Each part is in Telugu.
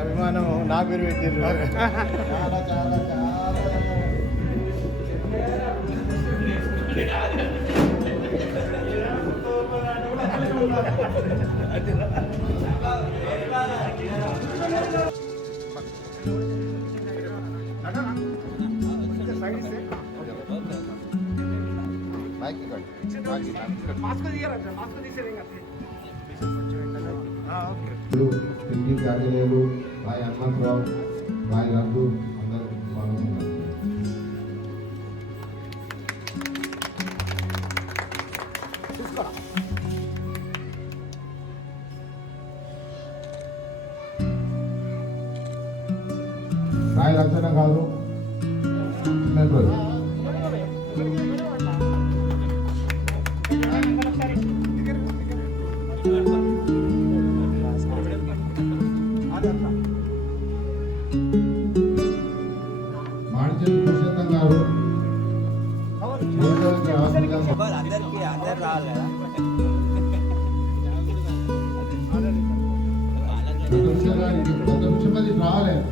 అభిమానం నా పేరు పెట్టిండ్రు. చాలా చాలా ఆంజనేయులు రాయ్ హనుమంతరావు రాయ్ రఘు అందరూ పాల్గొన్నారు. రాయ్ రచన కాదు మాడిచెల్లి పురుషోత్తం గారు అందరు రావాలి కదా. నిమిషం రాలేదు.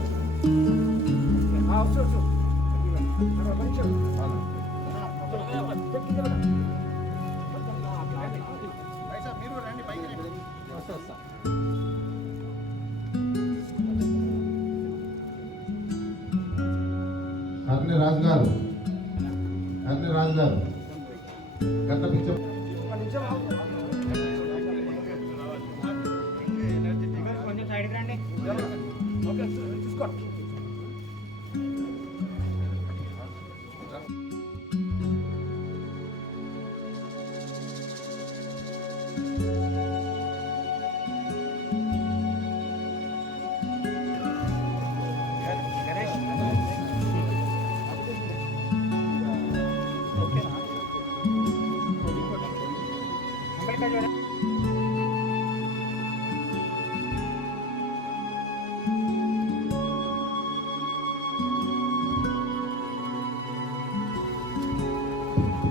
కర్ణి రాజు గారు గంట పిచ్చ కొంచెం సైడ్కి రండి. చూసుకోండి.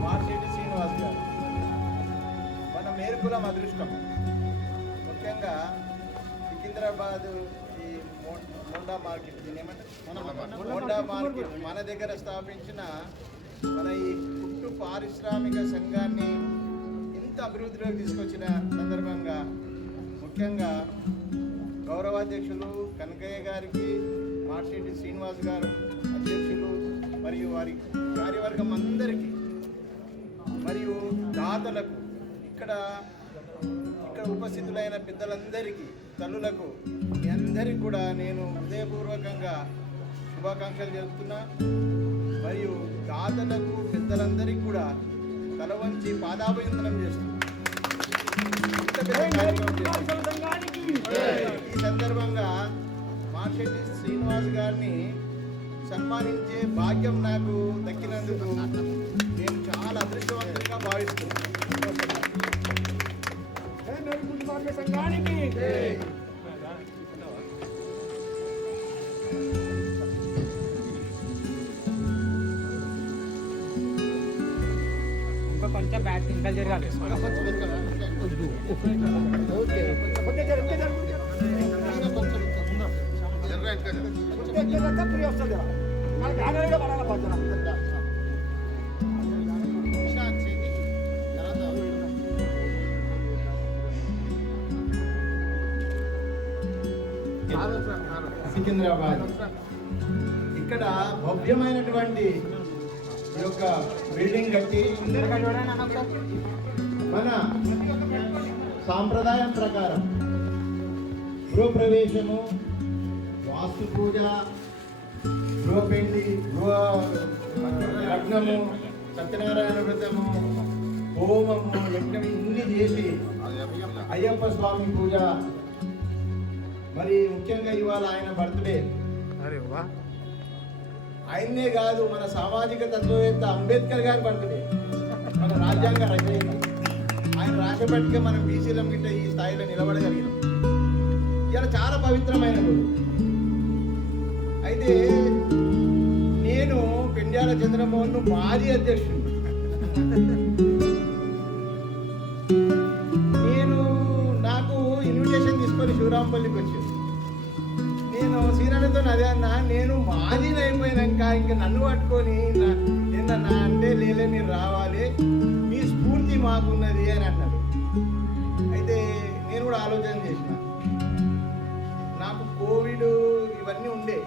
మార్షెట్టి శ్రీనివాస్ గారు మన మేరుకులం అదృష్టం. ముఖ్యంగా సికింద్రాబాద్ ఈ మోండా మార్కెట్, దీని ఏమంటారు, మోండా మార్కెట్ మన దగ్గర స్థాపించిన మన ఈ కుట్టు పారిశ్రామిక సంఘాన్ని ఇంత అభివృద్ధిలోకి తీసుకొచ్చిన సందర్భంగా ముఖ్యంగా గౌరవాధ్యక్షులు కనకయ్య గారికి, మార్షెట్టి శ్రీనివాస్ గారు అధ్యక్షులు మరియు వారి కార్యవర్గం అందరికీ మరియు దాతలకు, ఇక్కడ ఉపస్థితులైన పెద్దలందరికీ, తల్లులకు, మీ అందరికీ కూడా నేను హృదయపూర్వకంగా శుభాకాంక్షలు చెబుతున్నా. మరియు దాతలకు, పెద్దలందరికీ కూడా తల వంచి పాదాభివందనం చేస్తున్నా. ఈ సందర్భంగా మార్షెట్టి శ్రీనివాస్ గారిని సన్మానించే భాగ్యం నాకు దక్కినందుకు నేను చాలా అదృష్టవంతంగా భావిస్తున్నాను. ఇంకా కొంచెం బ్యాట్ ఇంకా జరగాలి. సికింద్రాబాద్ ఇక్కడ భవ్యమైనటువంటి ఈ యొక్క బిల్డింగ్ కట్టి మన సాంప్రదాయం ప్రకారం గృహప్రవేశము, వాస్తు పూజ, గృహపెండి, గృహ లగ్నము, సత్యనారాయణ వ్రతము, హోమము, యజ్ఞం ఇన్ని చేసి అయ్యప్ప స్వామి పూజ, మరి ముఖ్యంగా ఇవాళ ఆయన బర్త్డే. ఆయన్నే కాదు, మన సామాజిక తత్వవేత్త అంబేద్కర్ గారి బర్త్డే, మన రాజ్యాంగ రచయిత. ఆయన రాసేపటికే మనం బీసీలం గిట్ట ఈ స్థాయిలో నిలబడగలిగినాం. ఇలా చాలా పవిత్రమైన రోజు. అయితే నేను పెండ్యాల చంద్రమోహన్ మాజీ అధ్యక్షుడు. నాకు ఇన్విటేషన్ తీసుకొని శివరాంపల్లికి వచ్చాను. నేను సీనతో అదే అన్నా, నేను మాజీని అయిపోయినాక ఇంకా నన్ను పట్టుకొని ఏందన్నా అంటే లేలే మీరు రావాలి, మీ స్ఫూర్తి మాకున్నది అని అన్నాడు. అయితే నేను కూడా ఆలోచన చేసిన, నాకు కోవిడ్ ఇవన్నీ ఉండే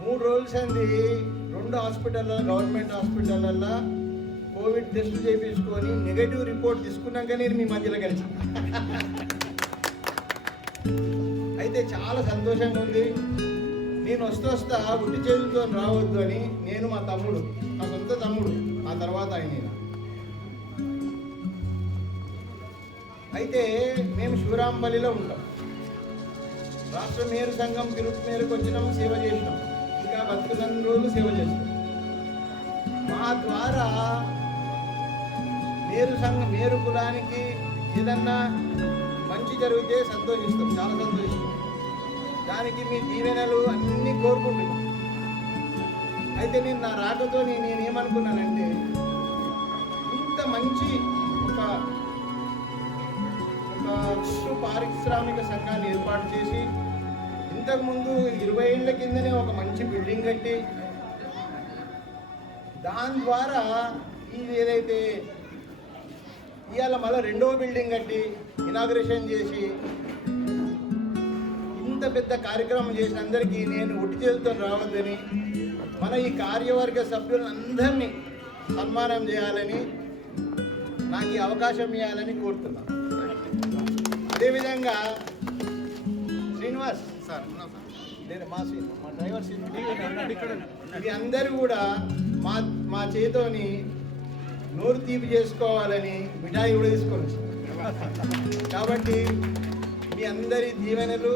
3 రోజులు సంది 2 హాస్పిటల్లో, గవర్నమెంట్ హాస్పిటల్లో కోవిడ్ టెస్ట్ చేయించుకొని నెగటివ్ రిపోర్ట్ తీసుకున్నాక నేను మీ మధ్యలో కలిసి. అయితే చాలా సంతోషంగా ఉంది. నేను వస్తా ఉట్టి చేతులతో రావద్దు అని నేను, మా తమ్ముడు, మా సొంత తమ్ముడు, ఆ తర్వాత ఆయన. అయితే మేము శివరాంపల్లిలో ఉంటాం. రాష్ట్ర మేరు సంఘం పిలుపు మేరకు వచ్చినాం, సేవ చేసినాం, ఇంకా బతుకున్న రోజులు సేవ చేస్తాం. మా ద్వారా మేరు కులానికి ఏదన్నా మంచి జరిగితే సంతోషిస్తాం, చాలా సంతోషిస్తాం. దానికి మీ దీవెనలు అన్నీ కోరుకుంటున్నాం. అయితే నేను నా రాకతో నేనేమనుకున్నానంటే, ఇంత మంచి ఒక పారిశ్రామిక సంఘాన్ని ఏర్పాటు చేసి, ఇంతకుముందు 20 ఏళ్ల కిందనే ఒక మంచి బిల్డింగ్ కట్టి, దాని ద్వారా ఇది ఏదైతే ఇవాళ మళ్ళీ 2వ బిల్డింగ్ కట్టి ఇనాగ్రేషన్ చేసి ఇంత పెద్ద కార్యక్రమం చేసిన అందరికీ నేను ఒట్టి చేతులతో రావద్దని, మన ఈ కార్యవర్గ సభ్యులందరినీ సన్మానం చేయాలని, నాకు ఈ అవకాశం ఇవ్వాలని కోరుతున్నాను. అదేవిధంగా శ్రీనివాస్ సార్, మా డ్రైవర్ ఇది అందరూ కూడా మా చేతోని నోరు తీపి చేసుకోవాలని మిఠాయి కూడా తీసుకొని వచ్చాను. కాబట్టి మీ అందరి దీవెనలు,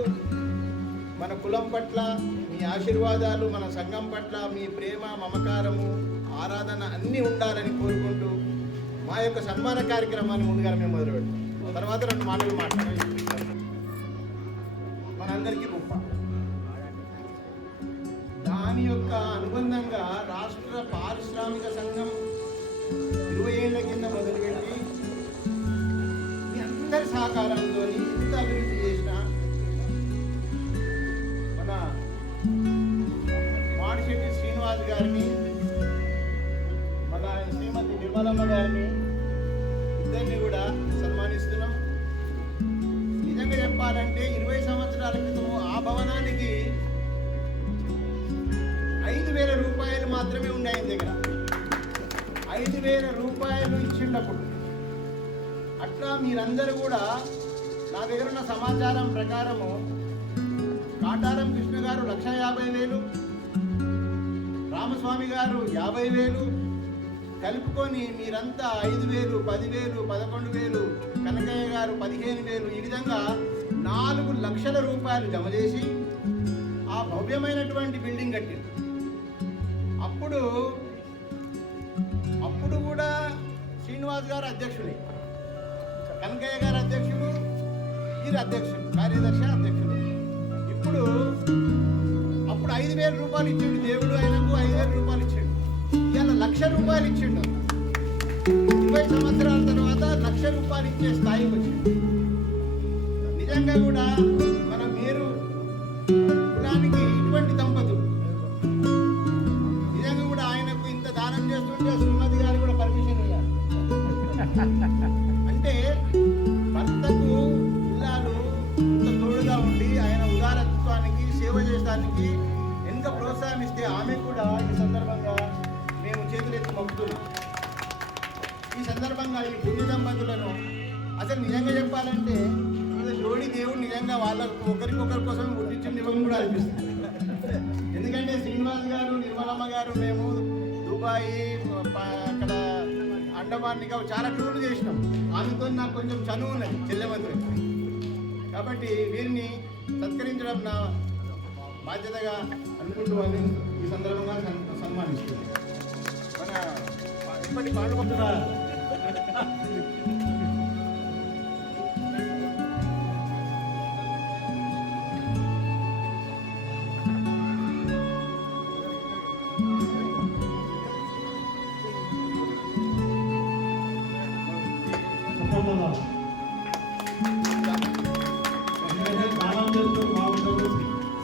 మన కులం పట్ల మీ ఆశీర్వాదాలు, మన సంఘం పట్ల మీ ప్రేమ, మమకారము, ఆరాధన అన్నీ ఉండాలని కోరుకుంటూ మా యొక్క సన్మాన కార్యక్రమాన్ని ముందుగా మేము మొదలుపెట్టాం. తర్వాత 2 మాటలు మాట్లాడాలి. మనందరికీ గొప్ప దాని యొక్క అనుబంధంగా రాష్ట్ర పారిశ్రామిక సంఘం 20 ఏళ్ల కింద మొదలుపెట్టి మీ అందరి సహకారంతో ఇంత అభివృద్ధి చేసిన మన మాడిశెట్టి శ్రీనివాస్ గారిని, మన శ్రీమతి నిర్మలమ్మ గారిని, ఇద్దరిని కూడా సన్మానిస్తున్నాం. నిజంగా చెప్పాలంటే 20 సంవత్సరాల క్రితం ఆ భవనానికి 5,000 రూపాయలు మాత్రమే ఉన్నాయి ఆయన దగ్గర. 5,000 రూపాయలు ఇచ్చిండప్పుడు. అట్లా మీరందరూ కూడా నా దగ్గర ఉన్న సమాచారం ప్రకారము కాటారం కృష్ణ గారు 1,50,000, రామస్వామి గారు 50,000 కలుపుకొని మీరంతా 5,000, 10,000, 11,000, కనకయ్య గారు 15,000, ఈ విధంగా 4 లక్షల రూపాయలు జమ చేసి ఆ భవ్యమైనటువంటి బిల్డింగ్ కట్టింది. అప్పుడు కూడా శ్రీనివాస్ గారు అధ్యక్షుడే, కనకయ్య గారు అధ్యక్షుడు, వీరు అధ్యక్షుడు, కార్యదర్శి అధ్యక్షుడు. అప్పుడు 5,000 రూపాయలు ఇచ్చిండు దేవుడు, ఆయనకు 5,000 రూపాయలు ఇచ్చిండు. ఇవాళ 1,00,000 రూపాయలు ఇచ్చిండు. 20 సంవత్సరాల తర్వాత 1,00,000 రూపాయలు ఇచ్చే స్థాయికి వచ్చిండు. నిజంగా కూడా మన మేరు కులానికి ఇటువంటి దంపతులు నిజంగా కూడా ఆయనకు ఇంత దానం చేస్తుంటే శ్రీమతి గారు కూడా పర్మిషన్ ఇవ్వాలి. అంటే భర్తకు పిల్లలు ఇంత తోడుగా ఉండి ఆయన ఉదారత్వానికి, సేవ చేయడానికి ఎంత ప్రోత్సాహమిస్తే ఆమె కూడా ఈ సందర్భంగా మేము చేతులెత్తి మొక్కుతున్నాం. ఈ సందర్భంగా ఈ పుణ్య దంపతులను అసలు నిజంగా చెప్పాలంటే ఇది జోడి దేవుడు నిజంగా వాళ్ళకు ఒకరికొకరి కోసం పుట్టించిన కూడా అనిపిస్తుంది. ఎందుకంటే శ్రీనివాస్ గారు, నిర్మలమ్మ గారు, మేము దుబాయ్, అక్కడ అండమాన్ నికోబార్ చాలా టూర్లు చేసినాం. ఆమెతో నాకు కొంచెం చనువు ఉన్నది చెల్లెమంత్రి. కాబట్టి వీరిని సత్కరించడం బాధ్యతగా అనుకుంటూ వాళ్ళని ఈ సందర్భంగా సన్మానిస్తుంది. మన ఇప్పటి పాల్గొంటున్న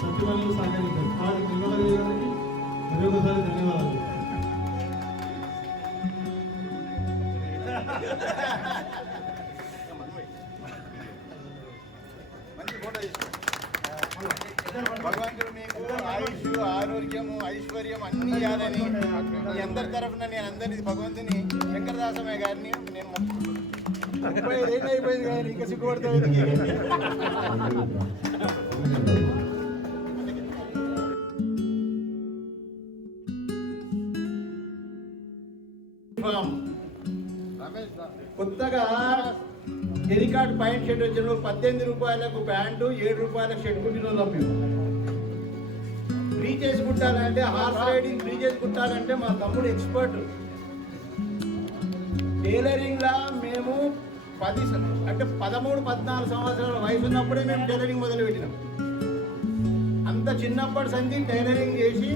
సత్యవాళ్ళు సహకరించారు. వారికి నిలబడేదానికి మరొకసారి ధన్యవాదాలు. మంచి ఫోటో తీసుకో. భగవంతుడు మీకు ఆయుష్, ఆరోగ్యము, ఐశ్వర్యం అన్ని ఇవ్వాలని మీ అందరి తరఫున నేను అందరి భగవంతుని శంకరదాసమయ్య గారిని నేను మొక్కుతున్నాను. 35 ఏళ్ళు అయిపోయింది కానీ ఇంకా సిగ్గుపడతావు. కొత్తగా ఎరికాట్ పాయింట్ షర్ట్ వచ్చిన 18 రూపాయలకు ప్యాంటు, 7 రూపాయలకు షర్ట్ కుట్టిన లభ్యం. ఫ్రీ చేసి కుట్టాలంటే, హార్స్ రైడింగ్ ఫ్రీ చేసి కుట్టాలంటే మా తమ్ముడు ఎక్స్పర్ట్. టైలరింగ్ లా మేము 13-14 సంవత్సరాల వయసు ఉన్నప్పుడే మేము టైలరింగ్ మొదలుపెట్టినాం. అంత చిన్నప్పటి సంధి టైలరింగ్ చేసి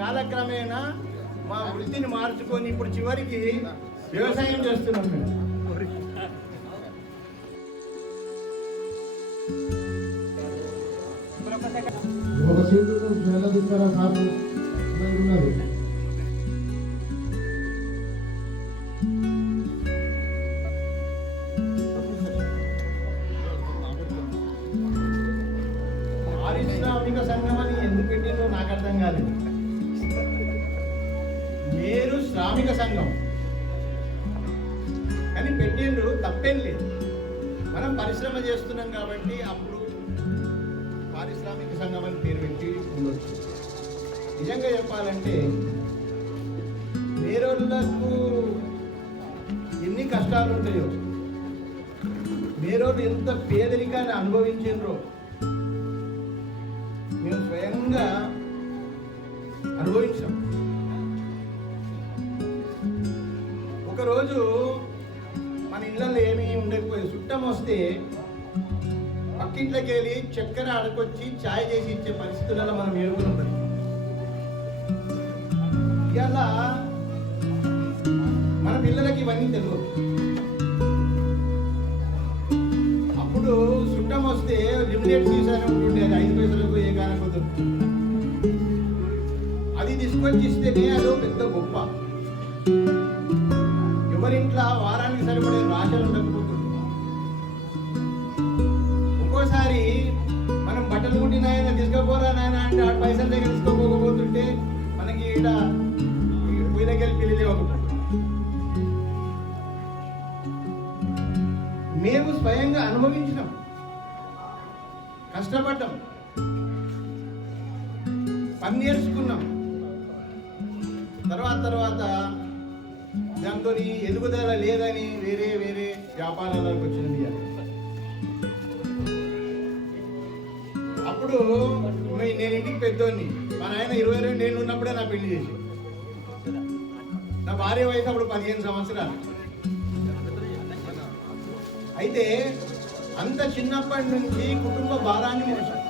కాలక్రమేణా మా వృత్తిని మార్చుకొని ఇప్పుడు చివరికి వ్యవసాయం చేస్తున్నాం మేము. ఒక సీటు వెళ్ళదిస్తారా సార్ ఉన్నారు. పారిశ్రామిక సంఘం అని ఎందుకు పెట్టిందో నాకు అర్థం కాలేదు. మీరు శ్రామిక సంఘం కానీ పెట్టిండ్రు, తప్పేం లేదు. మనం పరిశ్రమ చేస్తున్నాం కాబట్టి అప్పుడు పారిశ్రామిక సంఘం అని పేరు పెట్టి ఉండొచ్చు. నిజంగా చెప్పాలంటే మేరోళ్ళకు ఎన్ని కష్టాలు ఉంటాయో, మేరోళ్ళు ఎంత పేదరికాన్ని అనుభవించారో మేము స్వయంగా అనుభవించాం. ఒకరోజు మన ఇళ్ళల్లో ఏమీ ఉండకపోయి చుట్టం వస్తే పక్కింట్లోకి వెళ్ళి చక్కెర అడకొచ్చి ఛాయ్ చేసి ఇచ్చే పరిస్థితులలో మనం ఎదుర్కొన్నాం. ఇలా మన పిల్లలకి ఇవన్నీ తెలియదు. అప్పుడు చుట్టం వస్తే లిమిటెడ్ సీసారి ఉంటుండేది, 5 పైసలకు ఏ కానకపోతే అది తీసుకొచ్చి ఇస్తేనే అదో పెద్ద గొప్ప. ఎవరింట్లో వారానికి సరిపడే రాశలు ఉండకపోతుంది. ఒక్కోసారి మనం బట్టలు కుట్టినాయన తీసుకోపోరా నాయన అంటే ఆ పైసల దగ్గర తీసుకోపోకపోతుంటే మనకి ఈడ వీళ్ళకెళ్ళి పెళ్లి లేవకపోతుంది. మేము స్వయంగా అనుభవించినాం, కష్టపడ్డాం, పని నేర్చుకున్నాం. తర్వాత దాంతో ఎదుగుదల లేదని వేరే వేరే వ్యాపారాలకు వచ్చింది. అప్పుడు నేను ఇంటికి పెద్దోడిని. మా నాయన 22 ఏళ్ళు ఉన్నప్పుడే నా పెళ్లి చేసి, నా భార్య వయసు అప్పుడు 15 సంవత్సరాలు. అయితే అంత చిన్నప్పటి నుంచి కుటుంబ భారాన్ని మోసాం.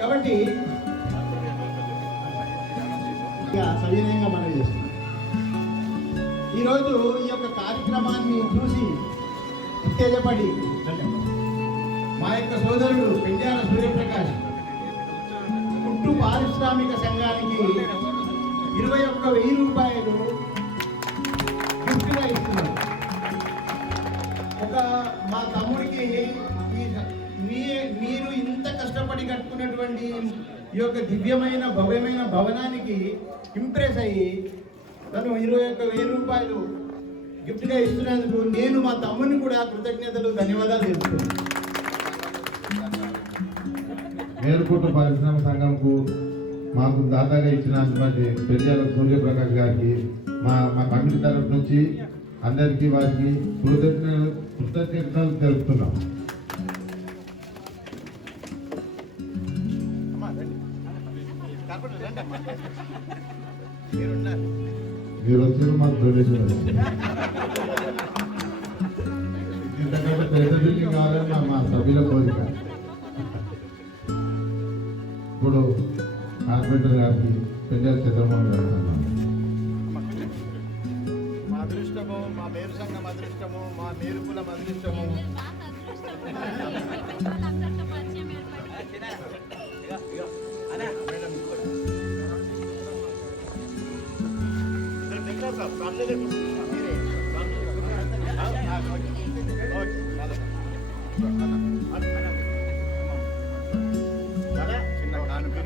కాబట్టి సవినయంగా మనం చేస్తున్నాం. ఈరోజు ఈ యొక్క కార్యక్రమాన్ని చూసి ఉత్తేజపడి మా యొక్క సోదరుడు పెండ్యాల సూర్యప్రకాష్ కుట్టు పారిశ్రామిక సంఘానికి 21,000 రూపాయలు గిఫ్ట్గా ఇస్తున్నారు. మా తమ్ముడికి మీరు ఇంత కష్టపడి కట్టుకున్నటువంటి ఈ యొక్క దివ్యమైన భవ్యమైన భవనానికి ఇంప్రెస్ అయ్యి తను 21,000 రూపాయలు గిఫ్ట్గా ఇస్తున్నందుకు నేను మా తమ్ముడిని కూడా కృతజ్ఞతలు, ధన్యవాదాలు తెలుపుతున్నాను. మేలుకుట్టు పరిశ్రమ సంఘంకు మాకు దాదాగా ఇచ్చినటువంటి పెండ్యాల సూర్యప్రకాష్ గారికి మా కమిటీ తరఫు నుంచి అందరికీ వారికి కృతజ్ఞతలు తెలుపుతున్నాం. కార్పొరేటర్ రండి అమ్మా. మీరున్నారు. మీరు వచ్చారు మాకు డొనేషన్ ఇంతకంటే పెద్ద బిల్డింగ్ కావాలని మా సభ్యుల కోరిక. ఇప్పుడు కార్పొరేటర్ గారికి పెద్ద చంద్రమోహన్ గారు అన్నారు. మా అదృష్టము, మా మేరు సంఘం అదృష్టము, మా మేరు కులం అదృష్టము. చిన్న కానుక.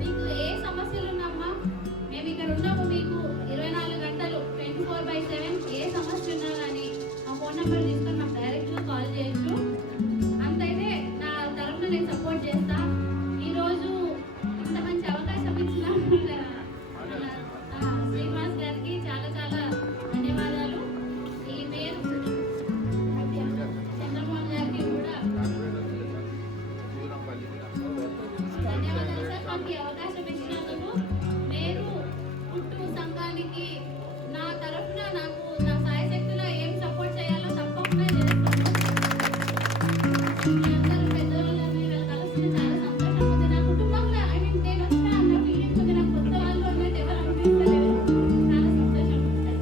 మీకు ఏ సమస్యలు ఉన్నామా, మేము ఇక్కడ ఉన్నాము. మీకు 24 గంటలు 24/7 ఏ సమస్య ఉన్నా కానీ ఆ ఫోన్ నెంబర్ తీసుకొని నాకు డైరెక్ట్గా కాల్ చేయొచ్చు. అంతైతే నా తరఫున నేను సపోర్ట్ చేస్తా. ఈరోజు ఇంత మంచి అవకాశం ఇచ్చిన శ్రీనివాస్ గారికి చాలా చాలా ధన్యవాదాలు. ఈ పేరు చంద్రమోహన్ గారికి కూడా ధన్యవాదాలు సార్. మాకు ఈ అవకాశం ఇచ్చినందుకు మీరు పుట్టు సంఘానికి నా తరఫున నాకు నా సాయశక్తిలో ఏం సపోర్ట్ చేయాలో తప్పకుండా చేస్తాను. మీ అందరూ పెద్దవాళ్ళని కలుస్తుంది చాలా సంతోషం ఉంది. నా కుటుంబంలో నేను వచ్చిన అన్న ఫీలింగ్ ఉంది. నాకు కొత్త వాళ్ళు ఉన్నట్టు ఎవరు అనిపిస్తలేదు. చాలా సంతోషం ఉంది.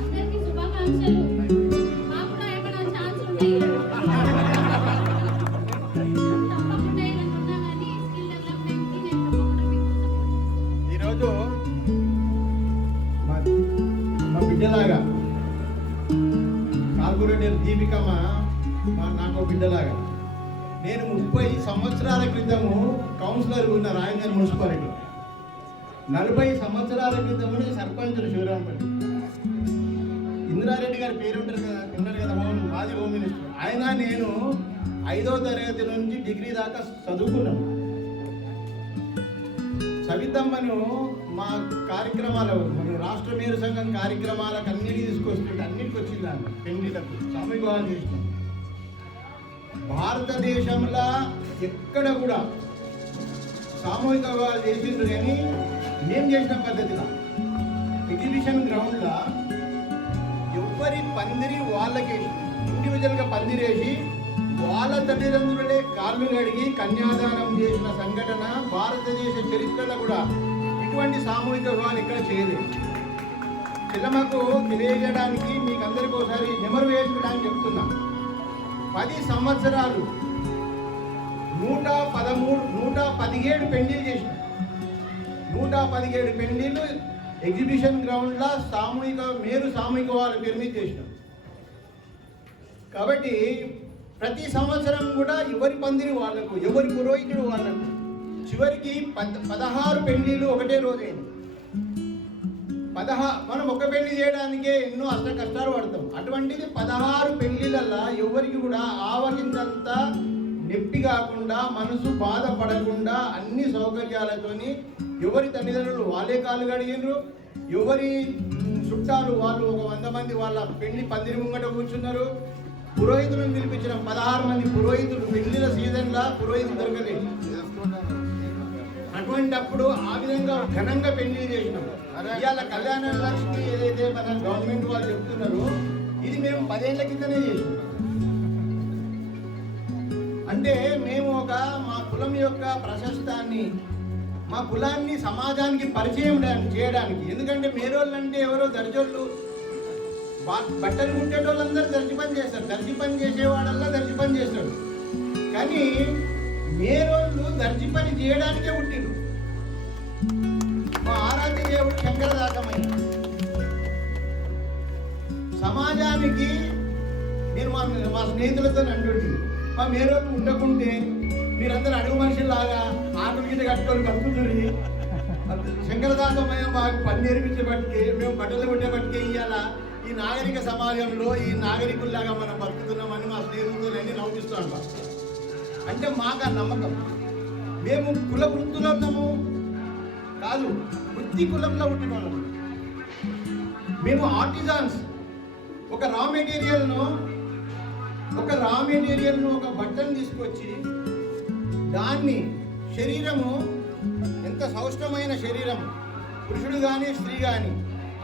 అందరికీ శుభాకాంక్షలు. మాకు కూడా ఏమైనా ఛాన్స్ ఉంటాయి తప్పకుండా ఏదైనా ఉన్నా కానీ స్కిల్ డెవలప్మెంట్కి నేను తప్పకుండా మీకు సపోర్ట్ చేస్తాను. ఈరోజు మా బిడ్డలాగా కార్పొరేటర్ దీపికమ్మ నాకు బిడ్డలాగా. నేను 30 సంవత్సరాల క్రితము కౌన్సిలర్ ఉన్న రాయంగల్ మున్సిపాలిటీ, 40 సంవత్సరాల క్రితము నేను సర్పంచులు శివరాంపల్లి. ఇందిరారెడ్డి గారి పేరు ఉంటారు కదా, ఉన్నారు కదా, మాజీ హోమ్ మినిస్టర్. ఆయన నేను 5వ తరగతి నుంచి డిగ్రీ దాకా చదువుకున్నాను. సవితమ్మను మా కార్యక్రమాలు, మన రాష్ట్ర మేరు సంఘం కార్యక్రమాలకు అన్నిటికీ తీసుకొస్తుంటే అన్నిటికి వచ్చింది ఆమె. పెళ్లిలకు సామూహిక వివాహాలు చేసినాం. భారతదేశంలో ఎక్కడ కూడా సామూహిక వివాహాలు చేసిండ్రు కానీ మేము చేసిన పద్ధతిలో ఎగ్జిబిషన్ గ్రౌండ్లో ఎవరి పందిరి వాళ్ళకేసి ఇండివిజువల్గా పందిరేసి వాళ్ళ తల్లిదండ్రులే కాళ్ళు కడిగి కన్యాదానం చేసిన సంఘటన భారతదేశ చరిత్రలో కూడా ఇటువంటి సామూహిక వివాహాలు ఎక్కడ చేయలేదు. పిల్లలకు తెలియజేయడానికి మీకు అందరికీ ఒకసారి నెమరు వేసుకోవడానికి చెప్తున్నా. 10 సంవత్సరాలు 117 పెళ్లిళ్ళు చేసిన. 117 పెళ్లిళ్ళు ఎగ్జిబిషన్ గ్రౌండ్లో మేరు సామూహిక వాళ్ళ పేరు మీద చేసినాం. కాబట్టి ప్రతి సంవత్సరం కూడా ఎవరి పందిరి వాళ్ళకు, ఎవరి పురోహితుడు వాళ్ళకు. చివరికి 16 పెళ్లిళ్ళు ఒకటే రోజైంది. మనం ఒక పెళ్లి చేయడానికే ఎన్నో అష్ట కష్టాలు పడతాం. అటువంటిది 16 పెళ్లిళ్ళల్లో ఎవరికి కూడా ఆవగిందంత నొప్పి కాకుండా, మనసు బాధపడకుండా అన్ని సౌకర్యాలతోని ఎవరి తల్లిదండ్రులు వాళ్ళే కాలు కడిగినరు, ఎవరి చుట్టాలు వాళ్ళు ఒక 100 మంది వాళ్ళ పెళ్లి పందిరి ముంగట కూర్చున్నారు. పురోహితులను పిలిపించిన 16 మంది పురోహితులు. పెళ్లిల సీజన్లో పురోహితులు దొరకలేదు. అటువంటిప్పుడు ఆ విధంగా ఘనంగా పెళ్లి చేసినాం. ఇవాళ కళ్యాణ లక్ష్మి ఏదైతే మన గవర్నమెంట్ వాళ్ళు చెప్తున్నారో ఇది మేము 10 ఏళ్ల కిందనే చేసినాం. అంటే మేము మా కులం యొక్క ప్రశస్తాన్ని, మా కులాన్ని సమాజానికి పరిచయం చేయడానికి. ఎందుకంటే మేరోళ్ళు అంటే ఎవరో దర్జోళ్ళు, బట్టలు కుట్టేటోళ్ళందరూ దర్జీ పని చేస్తారు. దర్జీ పని చేసేవాడల్లా దర్జీ పని చేస్తాడు. కానీ మేరోళ్ళు దర్జీ పని చేయడానికే పుట్టిండ్రు. మా ఆరాధ్య దేవుడు శంకరదాసమయ్య. సమాజానికి నేను మా స్నేహితులతో అంటుంటే, మా మేరోళ్ళు ఉండకుంటే మీరందరూ అడుగు మనుషుల్లాగా ఆకులు గిట్ట కట్టుకొని బతుకుతుంది. శంకరదాసమయ్య మాకు పని నేర్పించేపటికి, మేము బట్టలు కొట్టేపటికి ఇవాళ ఈ నాగరిక సమాజంలో ఈ నాగరికుల్లాగా మనం బతుకుతున్నామని మా స్నేహితులన్నీ నవ్విస్తాం. అంటే మాకు ఆ నమ్మకం. మేము కుల వృత్తులు ఉన్నాము, కాదు, వృత్తి కులంలో పుట్టిన వాళ్ళం. మేము ఆర్టిజాన్స్. ఒక రా మెటీరియల్ను ఒక బట్టను తీసుకొచ్చి దాన్ని శరీరము ఎంత సౌష్ఠమైన శరీరం, పురుషుడు కానీ స్త్రీ కానీ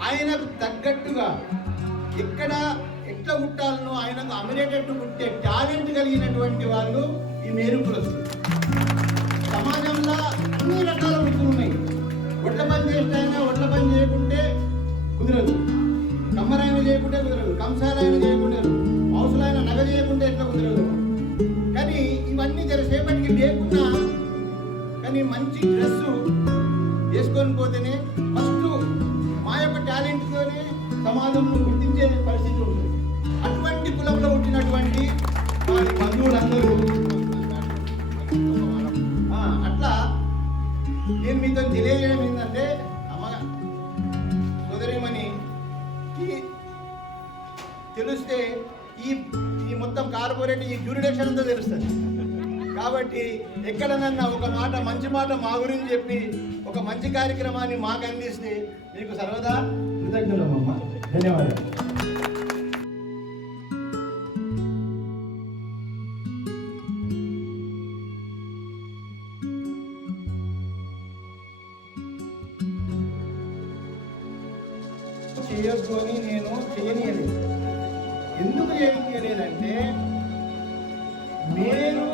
ఆయనకు తగ్గట్టుగా ఎట్లా కుట్టాలనో ఆయనకు అమిరేటట్టు కుట్టే టాలెంట్ కలిగినటువంటి వాళ్ళు ఈ మేరు కులస్తులు. సమాజంలో అన్ని రకాల వృత్తులు ఉన్నాయి. ఒడ్ల పని చేస్తే ఒడ్ల పని చేయకుంటే కుదరదు, కమ్మరాయన చేయకుంటే కుదరదు, కంసారాయన చేయకుంటే మౌసులైన నగ చేయకుంటే ఎట్లా కుదరదు. కానీ ఇవన్నీ జరసేపటికి లేకున్నా కానీ మంచి డ్రెస్సు వేసుకొని పోతేనే ఫస్ట్ మా యొక్క టాలెంట్తోనే సమాజంలో గుర్తించే పరిస్థితి ఉంటుంది. అటువంటి కులంలో పుట్టినటువంటి వారి బంధువులందరూ అట్లా నేను మీతో తెలియజేయడం ఏంటంటే సోదరిమని తెలిస్తే ఈ మొత్తం కార్పొరేట్ ఈ జ్యూరిడిక్షన్ అంతా తెలుస్తుంది. కాబట్టి ఎక్కడనన్నా ఒక మంచి మాట మా గురించి చెప్పి ఒక మంచి కార్యక్రమాన్ని మాకు అందిస్తే మీకు సర్వదా కృతజ్ఞులమ్మ. ధన్యవాదాలు. చేయొద్దు అని నేను చేయనీయలేదు. ఎందుకు చేయనీయలేదంటే మేరు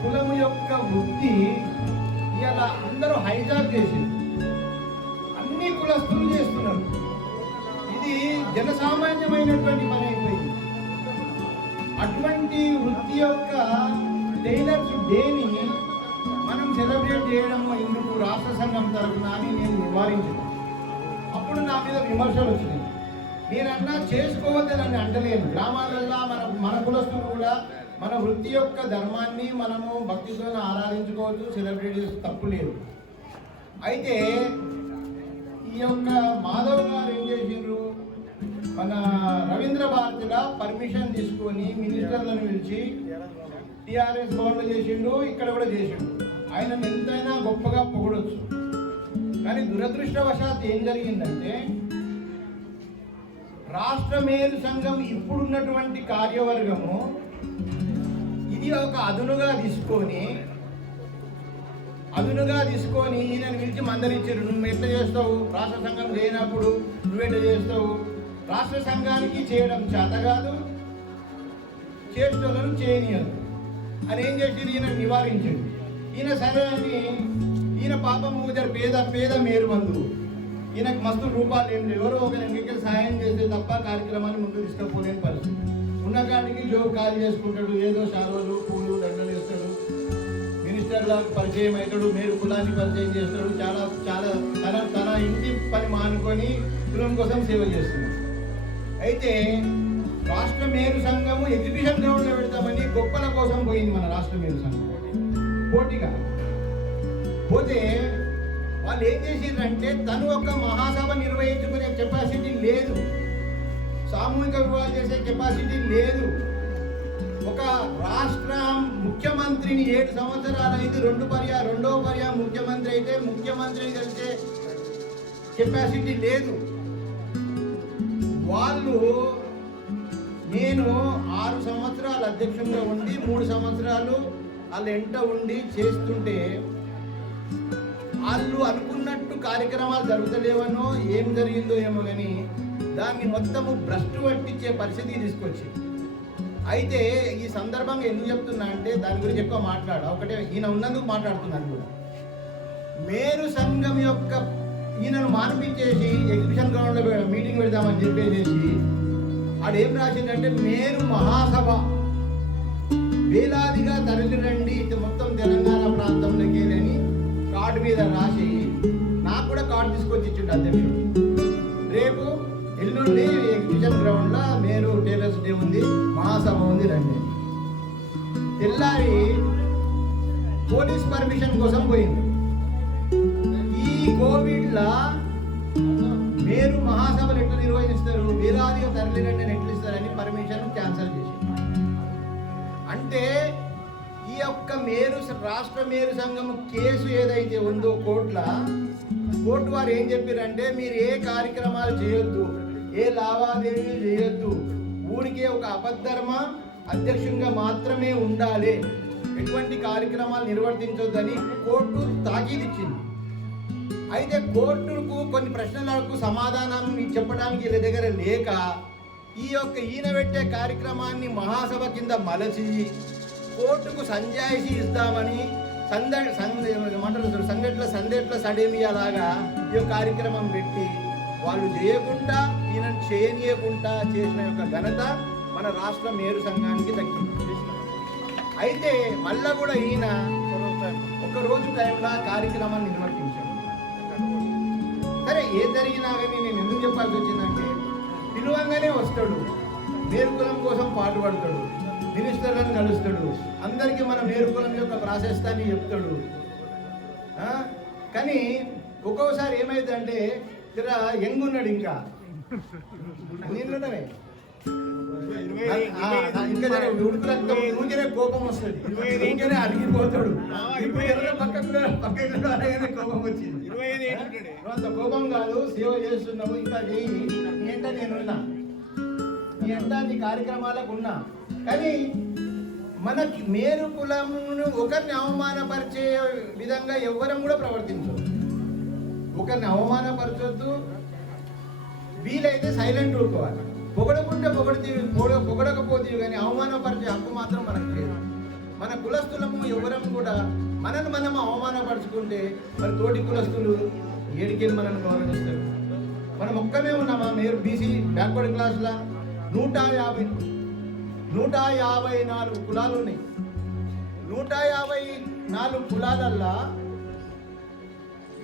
కులం యొక్క వృత్తి ఇలా అందరూ హైజాక్ చేసి అన్ని కులస్తులు చేస్తున్నారు. ఇది జనసామాన్యమైనటువంటి పని అయిపోయింది. అటువంటి వృత్తి యొక్క టైలర్స్ డేని మనం సెలబ్రేట్ చేయడం ఎందుకు రాష్ట్ర సంఘం తరఫున అని నేను నివారించాను. అప్పుడు నా మీద విమర్శలు వచ్చినాయి. నేనన్నా చేసుకోవద్దని నన్ను అంటలేను. గ్రామాలల్లో మన కులస్తులు కూడా మన వృత్తి యొక్క ధర్మాన్ని మనము భక్తితో ఆరాధించుకోవచ్చు, సెలబ్రేట్ చేసి తప్పు లేదు. అయితే ఈ యొక్క మాధవ్ గారు ఏం చేసిండ్రు, మన రవీంద్ర భారతిలో పర్మిషన్ తీసుకొని మినిస్టర్లను పిలిచి టీఆర్ఎస్ గవర్నమెంట్ చేసిండు, ఇక్కడ కూడా చేసిండు. ఆయన ఎంతైనా గొప్పగా పొగడొచ్చు. కానీ దురదృష్టవశాత్తు ఏం జరిగిందంటే రాష్ట్ర మేలు సంఘం ఇప్పుడున్నటువంటి కార్యవర్గము ఇది ఒక అదునుగా తీసుకొని ఈయనని పిలిచి మందలిచ్చారు. నువ్వు ఎట్లా చేస్తావు, రాష్ట్ర సంఘం లేనప్పుడు నువ్వెట్లా చేస్తావు, రాష్ట్ర సంఘానికి చేయడం చేత కాదు, చేసేటోళ్ళను చేయనియదు అని ఏం చేసి ఈయన నివారించాడు. ఈయన సరే అని ఈయన పాపం పేద మేరు బంధువు, ఈయనకు మస్తు రూపాయలు ఏం లేవు. ఎవరో ఒక ఇంకెక్కడ సాయం చేస్తే తప్ప కార్యక్రమాన్ని ముందు తీసుకుపోలేని పరిస్థితి. ఉన్న కాడికి జోబు ఖాళీ చేసుకుంటాడు, ఏదో శాలువలు పూలు దండలు వేస్తాడు, మినిస్టర్లకు పరిచయం అవుతాడు, మేరు కులాన్ని పరిచయం చేస్తాడు. చాలా తన ఇంటి పని మానుకొని కులం కోసం సేవ చేస్తున్నాడు. అయితే రాష్ట్ర మేరు సంఘము ఎగ్జిబిషన్ గ్రౌండ్లో పెడతామని గొప్పల కోసం పోయింది మన రాష్ట్ర మేరు సంఘం పోటీగా. పోతే వాళ్ళు ఏం చేసిందంటే తను ఒక మహాసభ నిర్వహించుకునే కెపాసిటీ లేదు, సామూహిక వివాహాలు చేసే కెపాసిటీ లేదు. ఒక రాష్ట్ర ముఖ్యమంత్రిని 7 సంవత్సరాలు అయితే రెండో పర్యాయం ముఖ్యమంత్రి అయితే ముఖ్యమంత్రిని కలిసే కెపాసిటీ లేదు. వాళ్ళు నేను 6 సంవత్సరాలు అధ్యక్షుడిగా ఉండి 3 సంవత్సరాలు వాళ్ళు ఎంట ఉండి చేస్తుంటే వాళ్ళు అనుకున్నట్టు కార్యక్రమాలు జరుగుతలేవనో ఏం జరిగిందో ఏమో కానీ దాన్ని మొత్తము భ్రష్టు పట్టించే పరిస్థితికి తీసుకొచ్చి. అయితే ఈ సందర్భంగా ఎందుకు చెప్తున్నా అంటే దాని గురించి ఎక్కువ ఒకటే ఈయన ఉన్నందుకు మాట్లాడుతున్నాను కూడా. మేరు సంఘం యొక్క ఈయనను మానిపించేసి ఎగ్జిబిషన్ గ్రౌండ్లో మీటింగ్ పెడదామని చెప్పేసి ఆడేం రాసిందంటే మేరు మహాసభ వేలాదిగా తరలి రండి మొత్తం తెలంగాణ ప్రాంతంలోకి అని కార్డు మీద రాసి నాకు కూడా కార్డు తీసుకొచ్చి ఇచ్చిండు అధ్యక్షుడు. రేపు ఎల్లుండి ఎగ్జిబిషన్ గ్రౌండ్లో మేరు టైలర్స్ డే ఉంది, మహాసభ ఉంది, రండి. తెల్లారి పోలీస్ పర్మిషన్ కోసం పోయింది. ఈ కోవిడ్లో మేరు మహాసభలు ఎట్లా నిర్వహిస్తారు, వేలాదిగా తరలి రండి అని ఎట్లా ఇస్తారని పర్మిషన్ క్యాన్సిల్ చేసి. అంటే ఈ ఈ యొక్క రాష్ట్ర మేరు సంఘం కేసు ఏదైతే ఉందో కోర్టు వారు ఏం చెప్పారంటే మీరు ఏ కార్యక్రమాలు చేయొద్దు, ఏ లావాదేవీలు చేయొద్దు, ఊరికే ఒక అబద్ధర్మ అధ్యక్షునిగా మాత్రమే ఉండాలి, ఎటువంటి కార్యక్రమాలు నిర్వర్తించొద్దని కోర్టు తాకీదు ఇచ్చింది. అయితే కోర్టుకు కొన్ని ప్రశ్నలకు సమాధానం చెప్పడానికి వీళ్ళ దగ్గర లేక ఈయన పెట్టే కార్యక్రమాన్ని మహాసభ కింద మలచి కోర్టుకు సంజాయిషి ఇద్దామని సందెట్ల సడేమియా లాగా ఈ కార్యక్రమం పెట్టి వాళ్ళు చేయకుండా ఈయన చేయనీయకుండా చేసిన యొక్క ఘనత మన రాష్ట్ర మేరు సంఘానికి దక్కింది. అయితే మళ్ళా కూడా ఈయన ఒక రోజు టైంలో కార్యక్రమాన్ని నిర్వర్తించాడు. సరే ఏం జరిగినా కానీ నేను ఎందుకు చెప్పాల్సి వచ్చిందంటే పిలువంగానే వస్తాడు, మేరుకులం కోసం పాటుపడతాడు, మినిస్టర్లను కలుస్తాడు, అందరికీ మన మేరుకులం యొక్క ప్రాశస్తాన్ని చెప్తాడు. కానీ ఒక్కోసారి ఏమైందంటే జర యంగ్ ఉన్నాడు, ఇంకా నేనున్నవే ఇంకా జర ఊరికే కోపం వస్తుంది, ఊరికే అడిగిపోతాడు, పక్కన కోపం వచ్చింది. అంత కోపం కాదు, సేవ చేస్తున్నావు ఇంకా చేయి, నీ ఎంట నేనున్నా, నీ ఎంట నీ కార్యక్రమాలకు ఉన్నా. కానీ మనకి మేరు కులమును ఒకరిని అవమానపరిచే విధంగా ఎవ్వరం కూడా ప్రవర్తించదు, ఒకరిని అవమానపరచొద్దు, వీలైతే సైలెంట్ ఊరుకోవాలి. పొగడకుంటే పొగడకపోతే కానీ అవమానపరిచే హక్కు మాత్రం మనకు లేదు. మన కులస్తులము ఎవరం కూడా మనం అవమానపరుచుకుంటే మరి తోటి కులస్తులు ఏడికెళ్ళి మనల్ని గౌరవిస్తారు. మనం ఒక్కనే ఉన్నామా? మీరు బీసీ బ్యాక్వర్డ్ క్లాస్లో 154 కులాలు ఉన్నాయి. 154 కులాలల్లో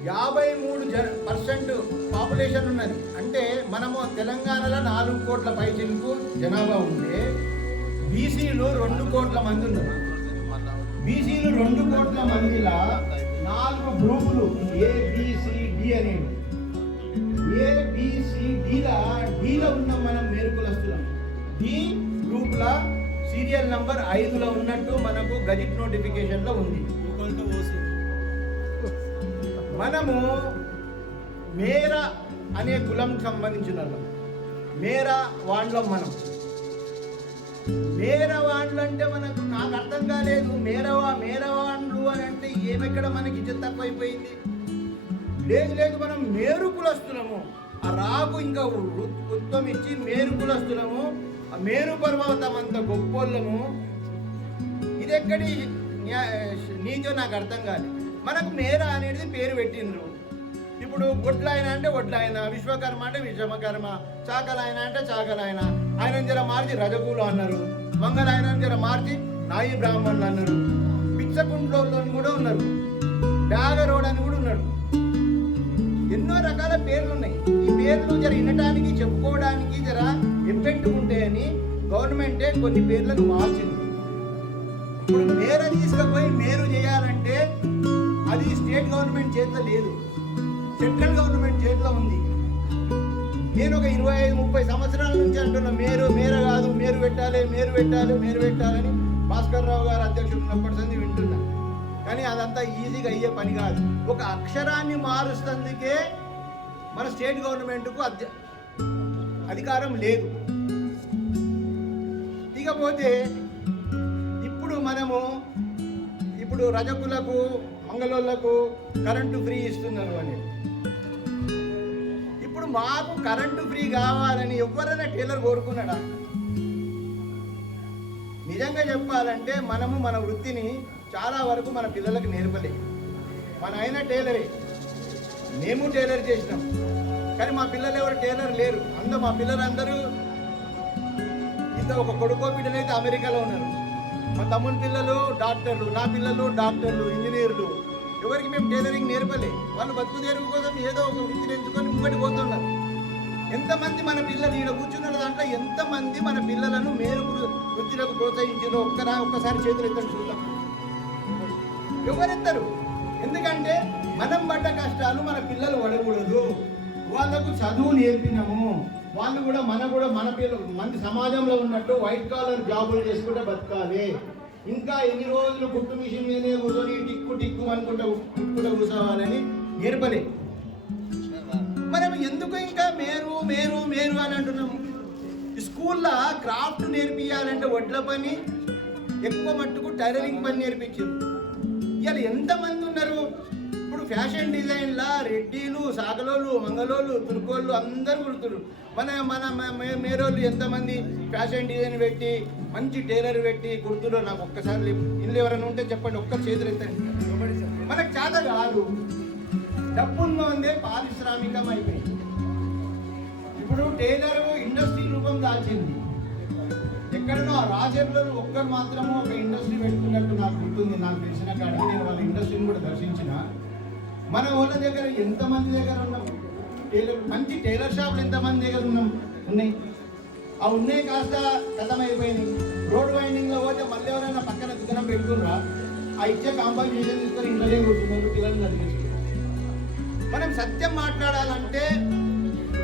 53% పాపులేషన్ ఉన్నది. అంటే మనము తెలంగాణలో 4 కోట్ల పైచిలకు జనాభా ఉంటే బీసీలు 2 కోట్ల మంది ఉన్నారు. బీసీలు 2 కోట్ల మందిలా 4 గ్రూపులు ఏబిసిడి అనేవి. డీలో ఉన్నాం మనం మేరుకులస్తున్నాం. డి గ్రూప్ల సీరియల్ నంబర్ 5లో ఉన్నట్టు మనకు గజెట్ నోటిఫికేషన్లో ఉంది. మనము మేరా అనే కులం సంబంధించిన మేరా వాండ్లం. మనం మేరవాండ్లు అంటే నాకు అర్థం కాలేదు. మేరవాండ్లు అని అంటే ఏమెక్కడ మనకి ఇజ్జత్ తక్కువైపోయింది. లేదు మనం మేరు కులస్తున్నాము, ఆ రాకు ఇంకా ఉత్తం ఇచ్చి మేరు కులస్తున్నాము, ఆ మేరు పర్వతం అంత గొప్పోళ్ళము. ఇది ఎక్కడి నీతో నాకు అర్థం కాదు. మనకు మేర అనేది పేరు పెట్టిండ్రు. ఇప్పుడు గొడ్లాయన అంటే వడ్లాయన, విశ్వకర్మ అంటే విశ్వకర్మ, చాకలాయన అంటే చాకలాయన. ఆయన జర మార్చి రజకులు అన్నారు, మంగళాయన జర మార్చి నాయి బ్రాహ్మణులు అన్నారు, పిచ్చకుంట్లోళ్ళు కూడా ఉన్నారు, డాగరోడ్ అని కూడా ఉన్నాడు. ఎన్నో రకాల పేర్లు ఉన్నాయి. ఈ పేర్లు జర వినటానికి చెప్పుకోవడానికి జర ఎఫెక్ట్ ఉంటాయని గవర్నమెంటే కొన్ని పేర్లను మార్చింది. ఇప్పుడు మేర తీసుకుపోయి మేరు చేయాలంటే అది స్టేట్ గవర్నమెంట్ చేతిలో లేదు, సెంట్రల్ గవర్నమెంట్ చేతిలో ఉంది. నేను ఒక 25-30 సంవత్సరాల నుంచి అంటున్నా మేర కాదు, మేరు పెట్టాలని భాస్కర్ రావు గారు అధ్యక్షుడు ఉన్నప్పటి సంది వింటున్నా. కానీ అదంతా ఈజీగా అయ్యే పని కాదు. ఒక అక్షరాన్ని మారుస్తందుకే మన స్టేట్ గవర్నమెంట్కు అధికారం లేదు. ఇకపోతే ఇప్పుడు రజకులకు మంగళోళ్ళకు కరెంటు ఫ్రీ ఇస్తున్నారు అని. ఇప్పుడు మాకు కరెంటు ఫ్రీ కావాలని ఎవరైనా టైలర్ కోరుకున్నాడా? నిజంగా చెప్పాలంటే మనము మన వృత్తిని చాలా వరకు మన పిల్లలకు నేర్పలే. మన ఆయన టైలరే, మేము టైలర్ చేసినాం, కానీ మా పిల్లలు ఎవరు టైలర్ లేరు. మా పిల్లలందరూ ఒక కొడుకో బిడ్డలైతే అమెరికాలో ఉన్నారు. మా తమ్ముని పిల్లలు డాక్టర్లు, నా పిల్లలు డాక్టర్లు, ఇంజనీర్లు. ఎవరికి మేము టైలరింగ్ నేర్పలే. వాళ్ళు బతుకు తెరుగు కోసం ఏదో ఒక వృత్తిని ఎంచుకొని ముంగటి పోతున్నారు. ఎంతమంది మన పిల్లలు ఈడ కూర్చున్న దాంట్లో ఎంతమంది మన పిల్లలను మేలు వృత్తులకు ప్రోత్సహించారో ఒక్కసారి చేతులు ఎత్తండి చూద్దాం. ఎవరెత్తారు? ఎందుకంటే మనం పడ్డ కష్టాలు మన పిల్లలు పడకూడదు. వాళ్ళకు చదువు నేర్పినాము, వాళ్ళు కూడా మన పిల్లలు మంది సమాజంలో ఉన్నట్టు వైట్ కాలర్ జాబులు చేసుకుంటే బతకాలి. ఇంకా ఎన్ని రోజులు కుట్టు మిషన్ మీదనే కూర్చొని టిక్కు టిక్కు అనుకుంటా కూర్చోవాలని నేర్పలే. మనం ఎందుకు ఇంకా మేరు మేరు మేరు అని అంటున్నాము? స్కూల్లో క్రాఫ్ట్ నేర్పియాలంటే వడ్ల పని, ఎక్కువ మట్టుకు టైలరింగ్ పని నేర్పించారు. ఇవాళ ఎంతమంది ఉన్నారు ఇప్పుడు ఫ్యాషన్ డిజైన్లా రెడ్డిలు, సాగలోళ్ళు, మంగళోళ్ళు, తుర్కోళ్ళు అందరూ కుడుతున్నారు. మన మేరోళ్ళు ఎంతమంది ఫ్యాషన్ డిజైన్ పెట్టి మంచి టైలర్ పెట్టి కుడుతున్నారు. నాకు ఒక్కసారి ఇల్లు ఎవరైనా ఉంటే చెప్పండి, ఒక్కరు చేతులు ఎత్తండి. మనకు చేత కాదు, డబ్బున్న ఉందే పారిశ్రామికం అయిపోయింది. ఇప్పుడు టైలర్ ఇండస్ట్రీ రూపం దాల్చింది. ఎక్కడనో రాజేంద్రులు ఒక్కరు మాత్రము ఒక ఇండస్ట్రీ పెట్టుకున్నట్టు నాకు గుర్తుంది. నాకు తెలిసిన కాడికి నేను వాళ్ళ ఇండస్ట్రీని కూడా దర్శించిన. మన వాళ్ళ దగ్గర ఎంతమంది దగ్గర ఉన్నాం టైలర్, మంచి టైలర్ షాపులు ఎంతమంది దగ్గర ఉన్నాయి. ఆ ఉన్నాయి కాస్త కథమైపోయినాయి. రోడ్ వైండింగ్లో పోతే మళ్ళీ ఎవరైనా పక్కన దుకాణం పెట్టుకున్నారా, ఆ ఇచ్చే కాంపన్సేషన్ తీసుకొని ఇంట్లోనే కూర్చున్నారు, పిల్లల్ని చదివిస్తున్నారు. మనం సత్యం మాట్లాడాలంటే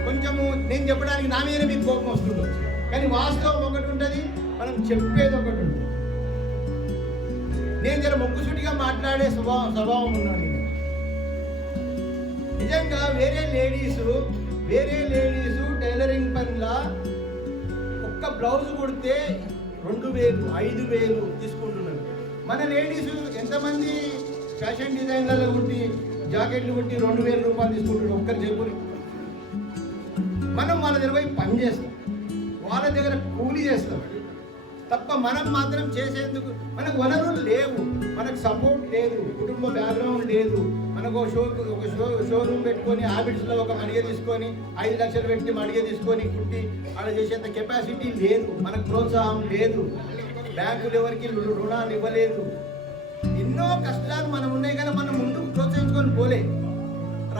కొంచెము నేను చెప్పడానికి నా మీద మీకు కోపం వస్తుంది, కానీ వాస్తవం ఒకటి ఉంటుంది, మనం చెప్పేది ఒకటి ఉంటుంది. నేను జర మొక్కుసూటిగా మాట్లాడే స్వభావం ఉన్నాను. నిజంగా వేరే లేడీసు టైలరింగ్ పనిలా ఒక్క బ్లౌజ్ కుడితే 2000, 5000 తీసుకుంటున్నారు. మన లేడీసు ఎంతమంది ఫ్యాషన్ డిజైన్లలో కుట్టి జాకెట్లు కుట్టి 2000 రూపాయలు తీసుకుంటున్నారు ఒక్కరి చెప్పులు. మనం వాళ్ళ దగ్గర పోయి పని చేస్తాం, వాళ్ళ దగ్గర కూలీ చేస్తాం తప్ప మనం మాత్రం చేసేందుకు మనకు వనరులు లేవు, మనకు సపోర్ట్ లేదు, కుటుంబ బ్యాక్గ్రౌండ్ లేదు. మనకు ఒక షోరూమ్ పెట్టుకొని హ్యాబిట్స్లో ఒక మడిగ తీసుకొని 5 లక్షలు పెట్టి మడిగ తీసుకొని కుట్టి అలా చేసేంత కెపాసిటీ లేదు, మనకు ప్రోత్సాహం లేదు, బ్యాంకులు ఎవరికి రుణాలు ఇవ్వలేదు. ఎన్నో కష్టాలు మనం ఉన్నాయి కానీ మనం ముందుకు ప్రోత్సహించుకొని పోలే.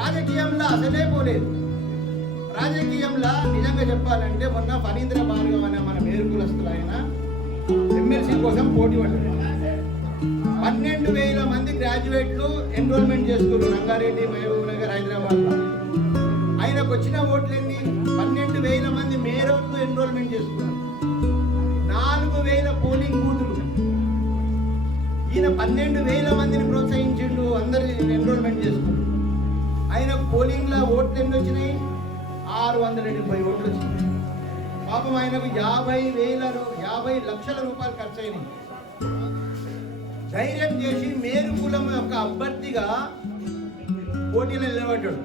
రాజకీయంలో అసలే పోలేదు. రాజకీయంలో నిజంగా చెప్పాలంటే మొన్న ఫణీంద్ర భార్గవ్ అనే మన మేరుకులస్తులు ఆయన ఎమ్మెల్సీ కోసం పోటీ పడ్డారు. 12,000 మంది గ్రాడ్యుయేట్లు ఎన్రోల్మెంట్ చేసుకున్నారు రంగారెడ్డి, మహబూబ్ నగర్, హైదరాబాద్లో. ఆయనకు వచ్చిన ఓట్లన్నీ 12,000 మంది మేరోళ్ళు ఎన్రోల్మెంట్ చేసుకున్నారు. 4,000 పోలింగ్ బూతులు. ఈయన 12,000 మందిని ప్రోత్సహించిండు, అందరు ఎన్రోల్మెంట్ చేసుకున్నారు. ఆయన పోలింగ్లో ఓట్లు ఎన్ని వచ్చినాయి? 670 ఓట్లు వచ్చినాయి. పాపం ఆయనకు 50 లక్షల రూపాయలు ఖర్చు అయినాయి. ధైర్యం చేసి మేరు కులం యొక్క అభ్యర్థిగా పోటీలో నిలబడ్డాడు.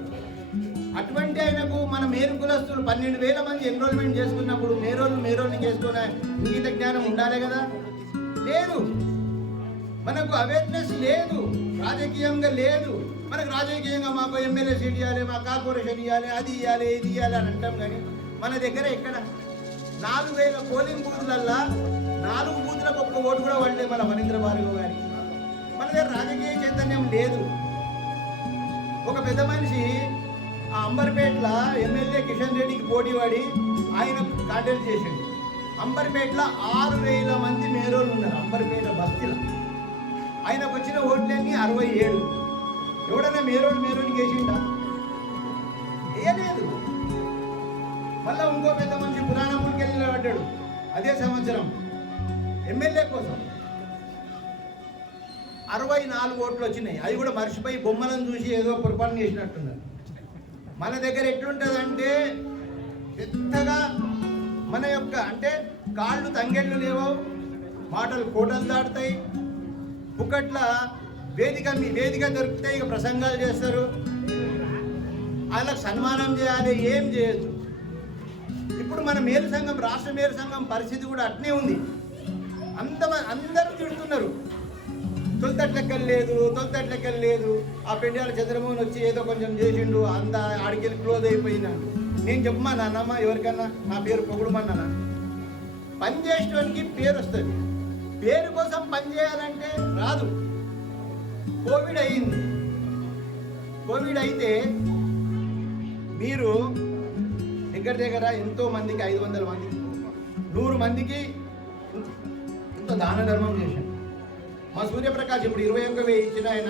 అటువంటి ఆయనకు మన మేరు కులస్తులు 12,000 మంది ఎన్రోల్మెంట్ చేసుకున్నప్పుడు మేరోల్ని చేసుకునే ఇంగిత జ్ఞానం ఉండాలి కదా, లేదు. మనకు అవేర్నెస్ లేదు, రాజకీయంగా లేదు. మనకు రాజకీయంగా మాకు ఎమ్మెల్యే సీట్ ఇవ్వాలి, మా కార్పొరేషన్ ఇవ్వాలి, అది ఇవ్వాలి, ఇది ఇవ్వాలి అని అంటాం. కానీ మన దగ్గర ఎక్కడ 4,000 పోలింగ్ బూత్లల్లా 4 బూత్లకు ఒక్క ఓటు కూడా పడలేదు మన ఫణీంద్ర భార్గవ్ గారికి. మన దగ్గర రాజకీయ చైతన్యం లేదు. ఒక పెద్ద మనిషి ఆ అంబర్పేటలో ఎమ్మెల్యే కిషన్ రెడ్డికి పోటీ పడి ఆయన కాంటాక్ట్ చేసిండు. అంబర్పేటలో 6,000 మంది మేరోళ్ళు ఉన్నారు అంబర్పేట బస్తీలో. ఆయనకు వచ్చిన ఓట్లన్నీ 67. ఎవడన్నా మేరోడికి వేసిండా? వేయలేదు. మళ్ళీ ఇంకో పెద్ద మనిషి పురాణములకి వెళ్ళి నిలబడ్డాడు అదే సంవత్సరం ఎమ్మెల్యే కోసం. 64 ఓట్లు వచ్చినాయి. అది కూడా మర్చిపోయి బొమ్మలను చూసి ఏదో పొరపాటు చేసినట్టున్నారు. మన దగ్గర ఎట్లుంటుందంటే పెద్దగా మన యొక్క అంటే కాళ్ళు తంగెళ్ళు లేవవు, మాటలు కోటలు దాటుతాయి, పుక్కట్ల వేదిక దొరుకుతాయి, ఇక ప్రసంగాలు చేస్తారు, వాళ్ళకి సన్మానం చేయాలి, ఏం చేయొచ్చు. ఇప్పుడు మన మేలు సంఘం, రాష్ట్ర మేలు సంఘం పరిస్థితి కూడా అట్నే ఉంది. అందరూ తిడుతున్నారు, తొలితట్లెక్కలు లేదు, ఆ పెండాల చంద్రమోహన్ వచ్చి ఏదో కొంచెం చేసిండు, అంత ఆడికెళ్ళి క్లోజ్ అయిపోయినా. నేను చెప్పమా నాన్నమ్మ ఎవరికన్నా నా పేరు పొగుడుమన్నా. పని చేసేవానికి పేరు వస్తుంది, పేరు కోసం పని చేయాలంటే రాదు. కోవిడ్ అయితే మీరు దగ్గర ఎంతో మందికి 500 మందికి 100 మందికి ఎంతో దాన ధర్మం చేశాను. మా సూర్యప్రకాష్ ఇప్పుడు 21,000 ఇచ్చిన ఆయన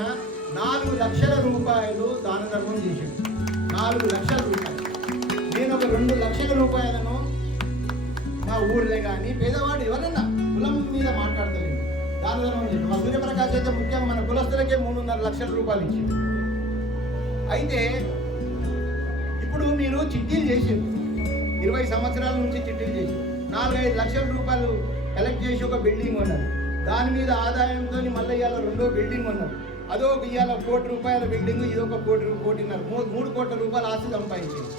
4 లక్షల రూపాయలు దాన ధర్మం చేశాడు. 4 లక్షల రూపాయలు. నేను ఒక 2 లక్షల రూపాయలను మా ఊర్లే కానీ పేదవాడు ఎవరన్నా కులం మీద మాట్లాడతలేదు, దాని మా సూర్యప్రకాష్ అయితే ముఖ్యంగా మన కులస్తులకే 3.5 లక్షల రూపాయలు ఇచ్చింది. అయితే ఇప్పుడు మీరు చిట్టీలు చేసారు, 20 సంవత్సరాల నుంచి చిట్టీలు చేసారు, 4-5 లక్షల రూపాయలు కలెక్ట్ చేసి ఒక బిల్డింగ్ ఉన్నారు. దాని మీద ఆదాయంతో మళ్ళీ ఇవాళ 2వ బిల్డింగ్ ఉన్నారు. అదో ఇవాళ 1 కోటి రూపాయల బిల్డింగ్, ఇదొక 1.5 కోటి, 3 కోట్ల రూపాయల ఆస్తి సంపాదించింది.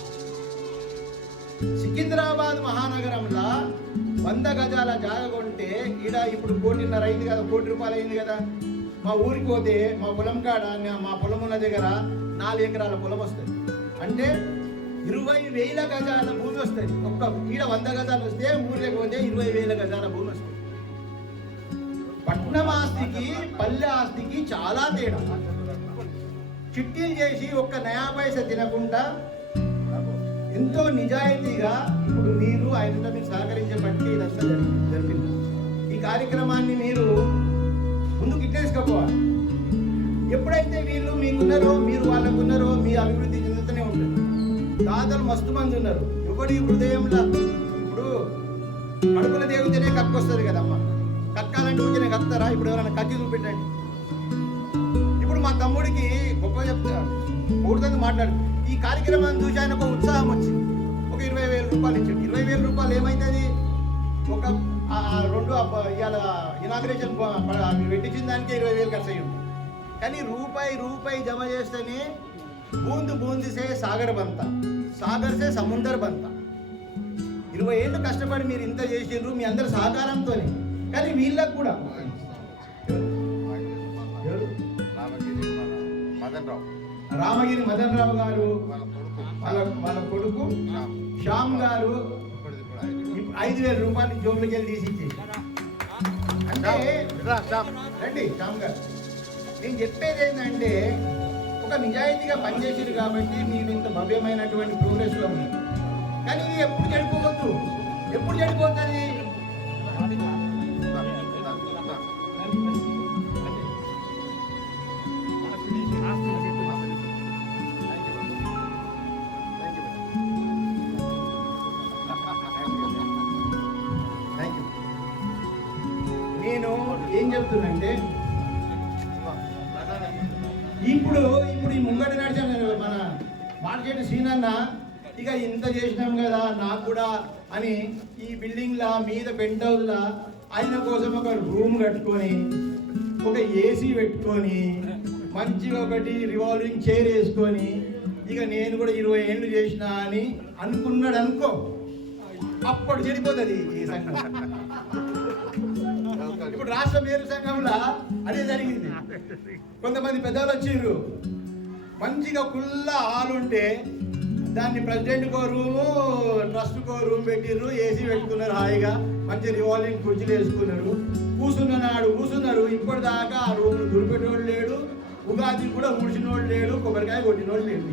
సికింద్రాబాద్ మహానగరంలో 100 గజాల జాగ కొంటే ఈడ ఇప్పుడు 1.5 కోటి అయింది కదా, 1 కోటి రూపాయలు అయింది కదా. మా ఊరికి పోతే మా పొలం కాడ, మా పొలం ఉన్న దగ్గర 4 ఎకరాల పొలం వస్తుంది. అంటే 20,000 గజాల భూమి వస్తుంది. ఒక్క ఈడ 100 గజాలు వస్తే ఊర్లోకి పోతే 20,000 గజాల భూమి వస్తుంది. పట్నం ఆస్తికి పల్లె ఆస్తికి చాలా తేడా. చిట్టీలు చేసి ఒక్క నయా పైసా తినకుండా ఎంతో నిజాయితీగా ఇప్పుడు మీరు ఆయనతో మీరు సహకరించే బట్టి ఇదంతా జరిగింది. ఈ కార్యక్రమాన్ని మీరు ముందుకు ఇట్టేసుకపోవాలి. ఎప్పుడైతే వీళ్ళు మీకున్నారో, మీరు వాళ్ళకున్నారో, మీ అభివృద్ధి చెందుతూనే ఉంటుంది. దాతలు మస్తు మంది ఉన్నారు. ఎవడి హృదయంలో ఇప్పుడు కడుపుల దేవుతేనే కక్కొస్తుంది కదమ్మా. కక్కాలంటే ఊరికే కక్తారా? ఇప్పుడు ఎవరైనా కక్కి చూపెట్టండి. ఇప్పుడు మా తమ్ముడికి గొప్ప చెప్తా ఊరితో మాట్లాడు. ఈ కార్యక్రమాన్ని చూసి ఆయన ఒక ఉత్సాహం వచ్చింది. ఒక 20,000 రూపాయలు ఇచ్చాడు. 20,000 రూపాయలు ఏమైతుంది? ఒక 2 ఇవాళ ఇనాగ్రేషన్ పెట్టించిన దానికే 20,000 ఖర్చు అయ్యింది. కానీ రూపాయి జమ చేస్తేనే బూందు బూందిసే సాగర్ బంత, సాగర్ సే సముందర్ బంత. 20 ఏళ్ళు కష్టపడి మీరు ఇంత చేసిండ్రు మీ అందరి సహకారంతోనే. కానీ వీళ్ళకు కూడా రామగిరి మదన్ రావు గారు, వాళ్ళ కొడుకు శ్యామ్ గారు 5,000 రూపాయలు జోబులకి వెళ్ళి తీసి ఇచ్చేసి. అంటే రండి శ్యామ్ గారు, నేను చెప్పేది ఏంటంటే ఒక నిజాయితీగా పనిచేసారు కాబట్టి మీరు ఇంత భవ్యమైనటువంటి ప్రోగ్రెస్లో ఉన్నారు. కానీ ఇది ఎప్పుడు చెడిపోవద్దు, ఎప్పుడు చెడిపోతుంది? నేను ఏం చెప్తున్నంటే ఇప్పుడు ఈ ముంగట నడిచాను మన మార్కెట్ సీనన్న, ఇక ఇంత చేసినాం కదా నాకు కూడా అని ఈ బిల్డింగ్లా మీద పెంట్ హౌస్లా ఆయన కోసం ఒక రూమ్ కట్టుకొని, ఒక ఏసీ పెట్టుకొని, మంచిగా ఒకటి రివాల్వింగ్ చైర్ వేసుకొని, ఇక నేను కూడా 20 ఏళ్ళు చేసిన అని అనుకున్నాడు అనుకో, అప్పుడు చెడిపోతుంది ఈ సంఘం. ఇప్పుడు రాష్ట్ర మేరు సంఘంలో అదే జరిగింది. కొంతమంది పెద్దలు వచ్చిర్రు, మంచిగా కుల్ల హాల్ ఉంటే దాన్ని ప్రెసిడెంట్ కో రూము, ట్రస్ట్ కో రూమ్ పెట్టిర్రు, ఏసీ పెట్టుకున్నారు, హాయిగా మంచి రివాల్వింగ్ కుర్చీలు వేసుకున్నారు, కూర్చున్నారు. ఇప్పటిదాకా ఆ రూమ్ దులిపెట్టేవాడు లేడు, ఉగాది కూడా ఊడ్చినోడు లేడు, కొబ్బరికాయ కొట్టినోడు లేడు.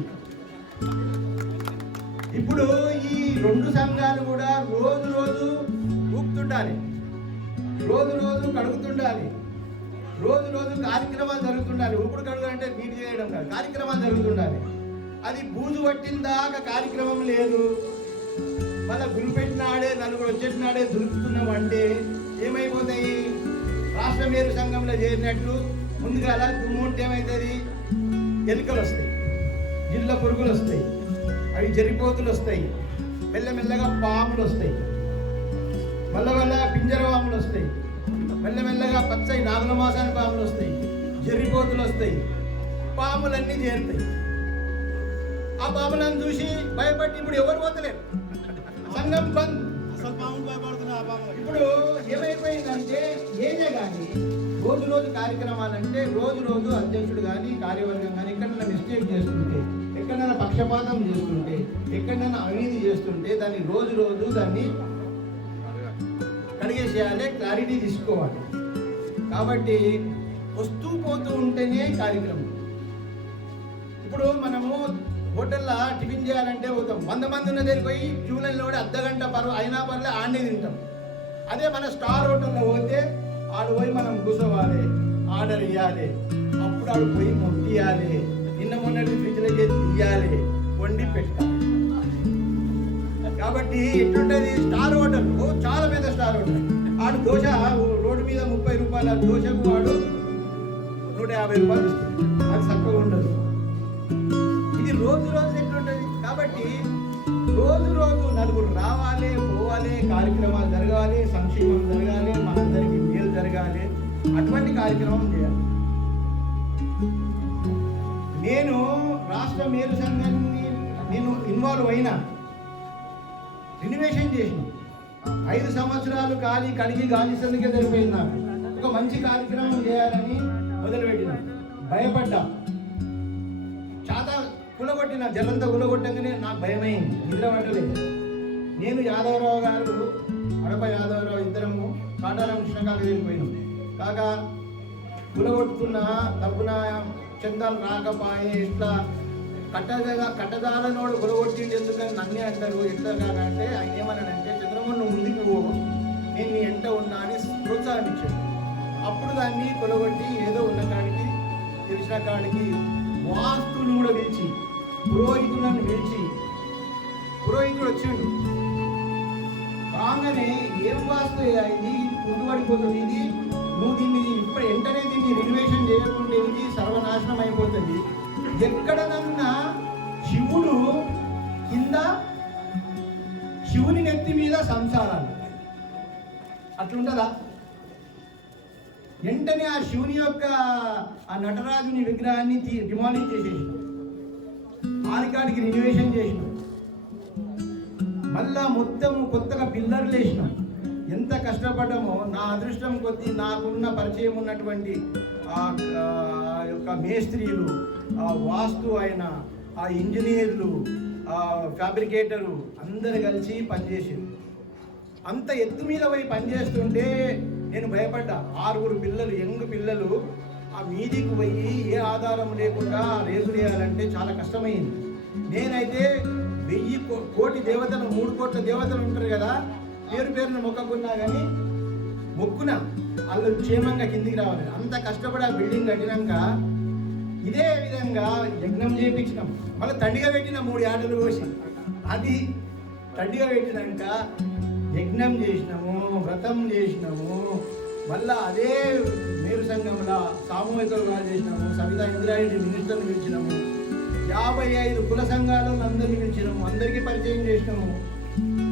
ఇప్పుడు ఈ 2 సంఘాలు కూడా రోజు ఊపుతుండాలి, రోజు కడుగుతుండాలి, రోజు కార్యక్రమాలు జరుగుతుండాలి. ఊపుడు కడుగు అంటే నీటి చేయడం కాదు, కార్యక్రమాలు జరుగుతుండాలి. అది బూజు పట్టిన దాకా కార్యక్రమం లేదు. మళ్ళీ దులిపెట్టినాడే, నలుగురు వచ్చేటినాడే దులుపుతున్నాం అంటే ఏమైపోతాయి? రాష్ట్ర మేరు సంఘంలో చేరినట్లు ముందుగా దుమ్ము ఉంటే ఏమవుతుంది? ఎలుకలు వస్తాయి, జిల్ల పురుగులు వస్తాయి, అవి జరిపోతులు వస్తాయి, మెల్లమెల్లగా పాములు వస్తాయి, మెల్లమెల్లగా పింజరవాములు వస్తాయి, మెల్లమెల్లగా పచ్చయి నాగుల మాసానికి పాములు వస్తాయి, జరిపోతులు వస్తాయి, పాములన్నీ చేరుతాయి. ఆ పాములను చూసి భయపడి ఇప్పుడు ఎవరు పోతలేరు, సంఘం బంద్. ఇప్పుడు ఏమైపోయిందంటే ఏదే కానీ రోజు కార్యక్రమాలంటే రోజు అధ్యక్షుడు కానీ కార్యవర్గం కానీ ఎక్కడైనా మిస్టేక్ చేస్తుంటే, ఎక్కడైనా పక్షపాతం చేస్తుంటే, ఎక్కడైనా అవినీతి చేస్తుంటే దాన్ని రోజు దాన్ని కడిగేసేయాలి, క్లారిటీ తీసుకోవాలి. కాబట్టి వస్తూ పోతూ ఉంటేనే కార్యక్రమం. ఇప్పుడు మనము హోటల్లో టిఫిన్ చేయాలంటే పోతాం, 100 మంది ఉన్న దగ్గరికి పోయి క్యూలైన్లో కూడా అర్ధగంట అయినా పర్లే ఆడనే తింటాం. అదే మన స్టార్ హోటల్లో పోతే ఆడు పోయి మనం కూర్చోవాలి, ఆర్డర్ ఇవ్వాలి, అప్పుడు ఆడు పోయి మొక్కియాలి, నిన్న మొన్నటి ఫ్రిడ్జ్లకి తీయాలి, వండి పెట్టాలి. కాబట్టి ఎట్లుంటుంది? స్టార్ హోటల్ చాలా పెద్ద స్టార్ హోటల్, ఆడు దోశ రోడ్డు మీద 30 రూపాయల దోశకు వాడు 150 రూపాయలు ఇస్తుంది. అది చక్కగా ఉండదు. ఇది రోజు రోజు ఎట్లుంటుంది. కాబట్టి రోజు రోజు నలుగురు రావాలి, పోవాలి, కార్యక్రమాలు జరగాలి, సంక్షేమం జరగాలి, మనందరికీ మేలు జరగాలి. అటువంటి కార్యక్రమం చేయాలి. నేను రాష్ట్ర మేలు సంఘాన్ని నేను ఇన్వాల్వ్ అయినా, రినివేషన్ చేసిన 5 సంవత్సరాలు కడిగి గాలిసందుకే సరిపోయింది. నాకు ఒక మంచి కార్యక్రమం చేయాలని మొదలుపెట్టిన, భయపడ్డా, చాలా కులగొట్టిన, జలంతా కులగొట్టంగానే నాకు భయమైంది, నిద్ర పట్టలేదు. నేను యాదవరావు గారు, అడప యాదవరావు ఇద్దరము కాటారం కృష్ణకాకి వెళ్ళిపోయినాం. కాక కులగొట్టుకున్న డబ్బున చందాలు రాకపోయే, ఇట్లా కట్టదాలనోడు కులగొట్టిండి ఎందుకని నన్నే అంటారు. ఎట్లా కాదంటే ఆయన ఏమన్నాడంటే, చంద్రమోహన్ నువ్వు ముందుకు పో, నేను నీ ఎంట ఉన్నా అని ప్రోత్సాహించాడు. అప్పుడు దాన్ని కులగొట్టి ఏదో ఉన్న కాడికి, తెలిసిన కాడికి వాస్తులు కూడా పిలిచి, పురోహితులను పిలిచి, పురోహితుడు వచ్చిండు. రాగానే ఏం వాస్తు ఇది కుంటుపడిపోతుంది, ఇది నువ్వు దీన్ని ఇప్పుడు వెంటనే దీన్ని రినోవేషన్ చేయకుండా ఇది సర్వనాశనం అయిపోతుంది. ఎక్కడనన్నా శివుడు కింద, శివుని నెత్తి మీద సంసారాలు అట్లుంటుందా? వెంటనే ఆ శివుని యొక్క ఆ నటరాజుని విగ్రహాన్ని డిమాలిష్ చేసేసిన, ఆరికాడికి రినోవేషన్ చేసిన, మళ్ళా మొత్తం కొత్తగా పిల్లర్లు వేసినాం. ఎంత కష్టపడ్డామో. నా అదృష్టం కొద్దీ నాకున్న పరిచయం ఉన్నటువంటి ఆ యొక్క మేస్త్రీలు, ఆ వాస్తు అయిన ఆ ఇంజనీర్లు, ఆ ఫ్యాబ్రికేటరు అందరు కలిసి పనిచేసారు. అంత ఎత్తు మీద పోయి పనిచేస్తుంటే నేను భయపడ్డా. 6 పిల్లలు, యంగ్ పిల్లలు ఆ మీదికి పోయి ఏ ఆధారం లేకుండా రేపు వేయాలంటే చాలా కష్టమైంది. నేనైతే 1000 కోటి దేవతలు, 3 కోట్ల దేవతలు ఉంటారు కదా, పేరును మొక్కకున్నా కానీ మొక్కున వాళ్ళు క్షేమంగా కిందికి రావాలి. అంత కష్టపడి ఆ బిల్డింగ్ కట్టినాక ఇదే విధంగా యజ్ఞం చేయించినాం. మళ్ళీ తండిగా పెట్టిన 3 ఏటలు పోసి, అది తండిగా పెట్టినాక యజ్ఞం చేసినాము, వ్రతం చేసినాము. మళ్ళా అదే మేరు సంఘంలో సామూహికంగా చేసినాము. సవితా ఇంద్రారెడ్డి మినిస్టర్ని పిలిచినాము. 55 కుల సంఘాలను అందరినీ పిలిచినాము, అందరికీ పరిచయం చేసినాము.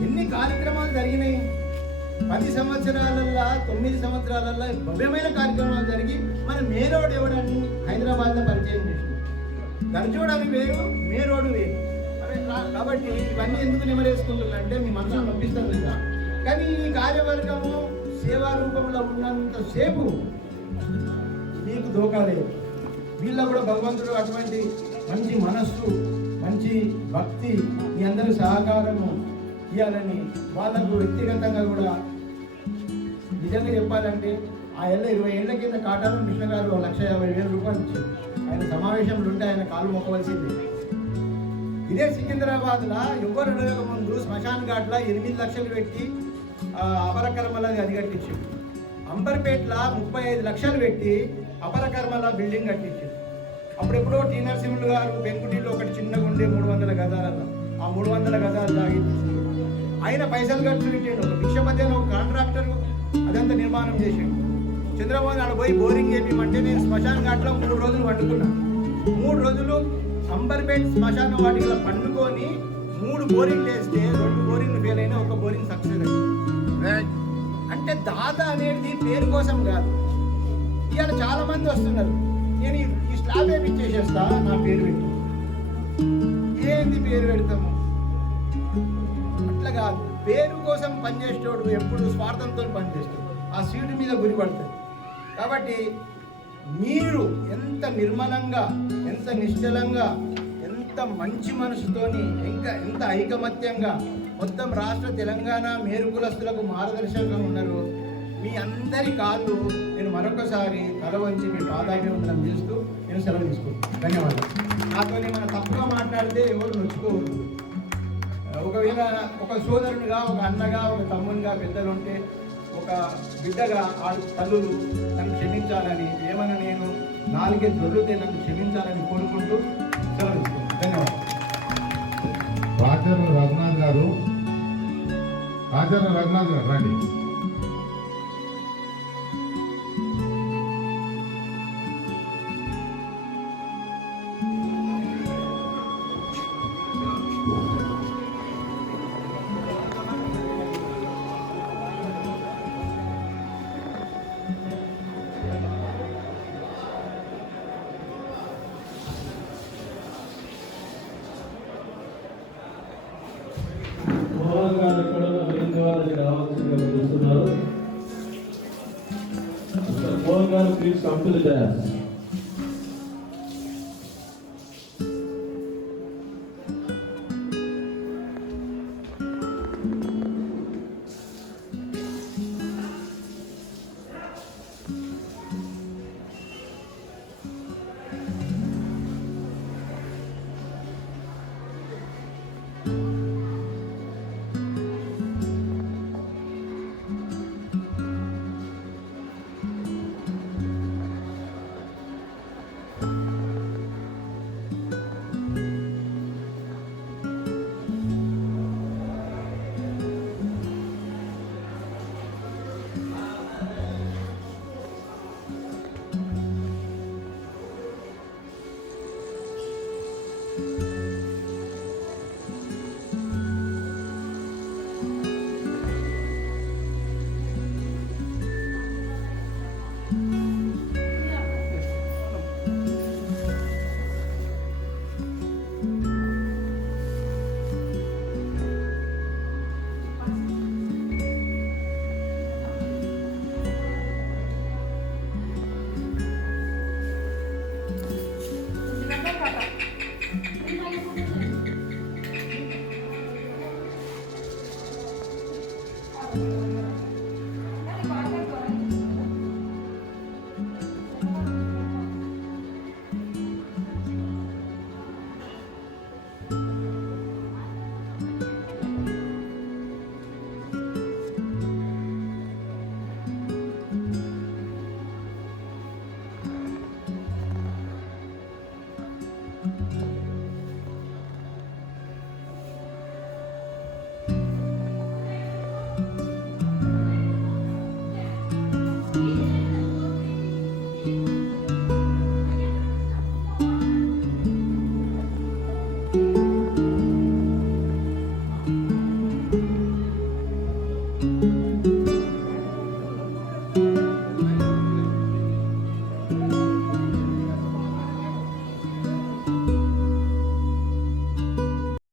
ఎన్ని కార్యక్రమాలు జరిగినాయి. 10 సంవత్సరాలల్లో, 9 సంవత్సరాలల్లో భవ్యమైన కార్యక్రమాలు జరిగి మన మేరోడు ఎవడని హైదరాబాద్లో పరిచయం చేసినాం. గర్జోడని వేరు, మేరోడు వేరు. కాబట్టి ఇవన్నీ ఎందుకు నిమరేసుకుంటుందంటే మీ మనసును నొప్పిస్తుంది కదా. కానీ ఈ కార్యవర్గము సేవా రూపంలో ఉన్నంతసేపు మీకు దోకాలేదు. వీళ్ళ కూడా భగవంతుడు అటువంటి మంచి మనస్సు, మంచి భక్తి, మీ అందరూ సహకారము ఇవ్వాలని వాళ్ళకు వ్యక్తిగతంగా కూడా నిజంగా చెప్పాలంటే ఆ 20 ఏళ్ల కింద కాటారం కృష్ణ గారు 1,50,000 రూపాయలు ఇచ్చారు. ఆయన సమావేశంలో ఉంటే ఆయన కాలు మొక్కవలసింది. ఇదే సికింద్రాబాద్లో ఎవ్వరు అడగక ముందు శ్మశాన్ ఘాట్లో 8 లక్షలు పెట్టి అపరకర్మలది అది కట్టించారు. అంబర్పేటలో 35 లక్షలు పెట్టి అపరకర్మల బిల్డింగ్ కట్టించారు. అప్పుడెప్పుడో టీ నరసింహులు గారు పెంకుటిలో ఒకటి చిన్నగా ఉండే 300 గజాలలో ఆ 300 గజాలు తాగి ఆయన పైసలు ఖర్చు పెట్టాడు. ఒక భిక్షపతి ఒక కాంట్రాక్టర్ అదంతా నిర్మాణం చేసాడు. చంద్రబాబు నాడు పోయి బోరింగ్ చేయమంటే నేను శ్మశాన్ ఘాట్లో 3 రోజులు వండుకున్నా. 3 రోజులు అంబర్పేట శ్మశాన వాటికలో పండుకొని 3 బోరింగ్లు వేస్తే 2 బోరింగ్లు ఫెయిల్ అయినా, 1 బోరింగ్ సక్సెస్ అయింది. అంటే దాదా అనేది పేరు కోసం కాదు. ఇవాళ చాలా మంది వస్తున్నారు, నేను ఈ స్లాబ్ వేపించేసేస్తా, నా పేరు పెట్టు. ఏంది పేరు పెడతాము? అట్లా కాదు. పేరు కోసం పనిచేసేవాడు ఎప్పుడు స్వార్థంతో పనిచేస్తాడు, ఆ సీటు మీద గురి పడుతుంది. కాబట్టి మీరు ఎంత నిర్మలంగా, ఎంత నిశ్చలంగా, ఎంత మంచి మనసుతోని, ఇంకా ఎంత ఐకమత్యంగా మొత్తం రాష్ట్ర తెలంగాణ మేరు కులస్తులకు మార్గదర్శకంగా ఉన్నారు. మీ అందరి కాళ్ళు నేను మరొకసారి తల వంచి మీ పాదాభివందనం చేస్తూ నేను సెలవు తీసుకుంటాను. ధన్యవాదాలు. నాతో మనం తప్పుగా మాట్లాడితే ఎవరు నొచ్చుకోవద్దు. ఒకవేళ ఒక సోదరునిగా, ఒక అన్నగా, ఒక తమ్మునిగా పెద్దలు ఉంటే, ఒక బిడ్డగా ఆ తల్లులు నన్ను క్షమించాలని, ఏమన్నా నేను నాలుగే దొరికితే నన్ను క్షమించాలని కోరుకుంటూ సెలవు తీసుకుంటాను. ధన్యవాదాలు. ఆచార్య రఘునాథ్ గారు, ఆచార్య రఘునాథ్ గారు రండి. రావాల్సిందిగా పిలుస్తున్నారు. మోహన్ గారు please come to the dais.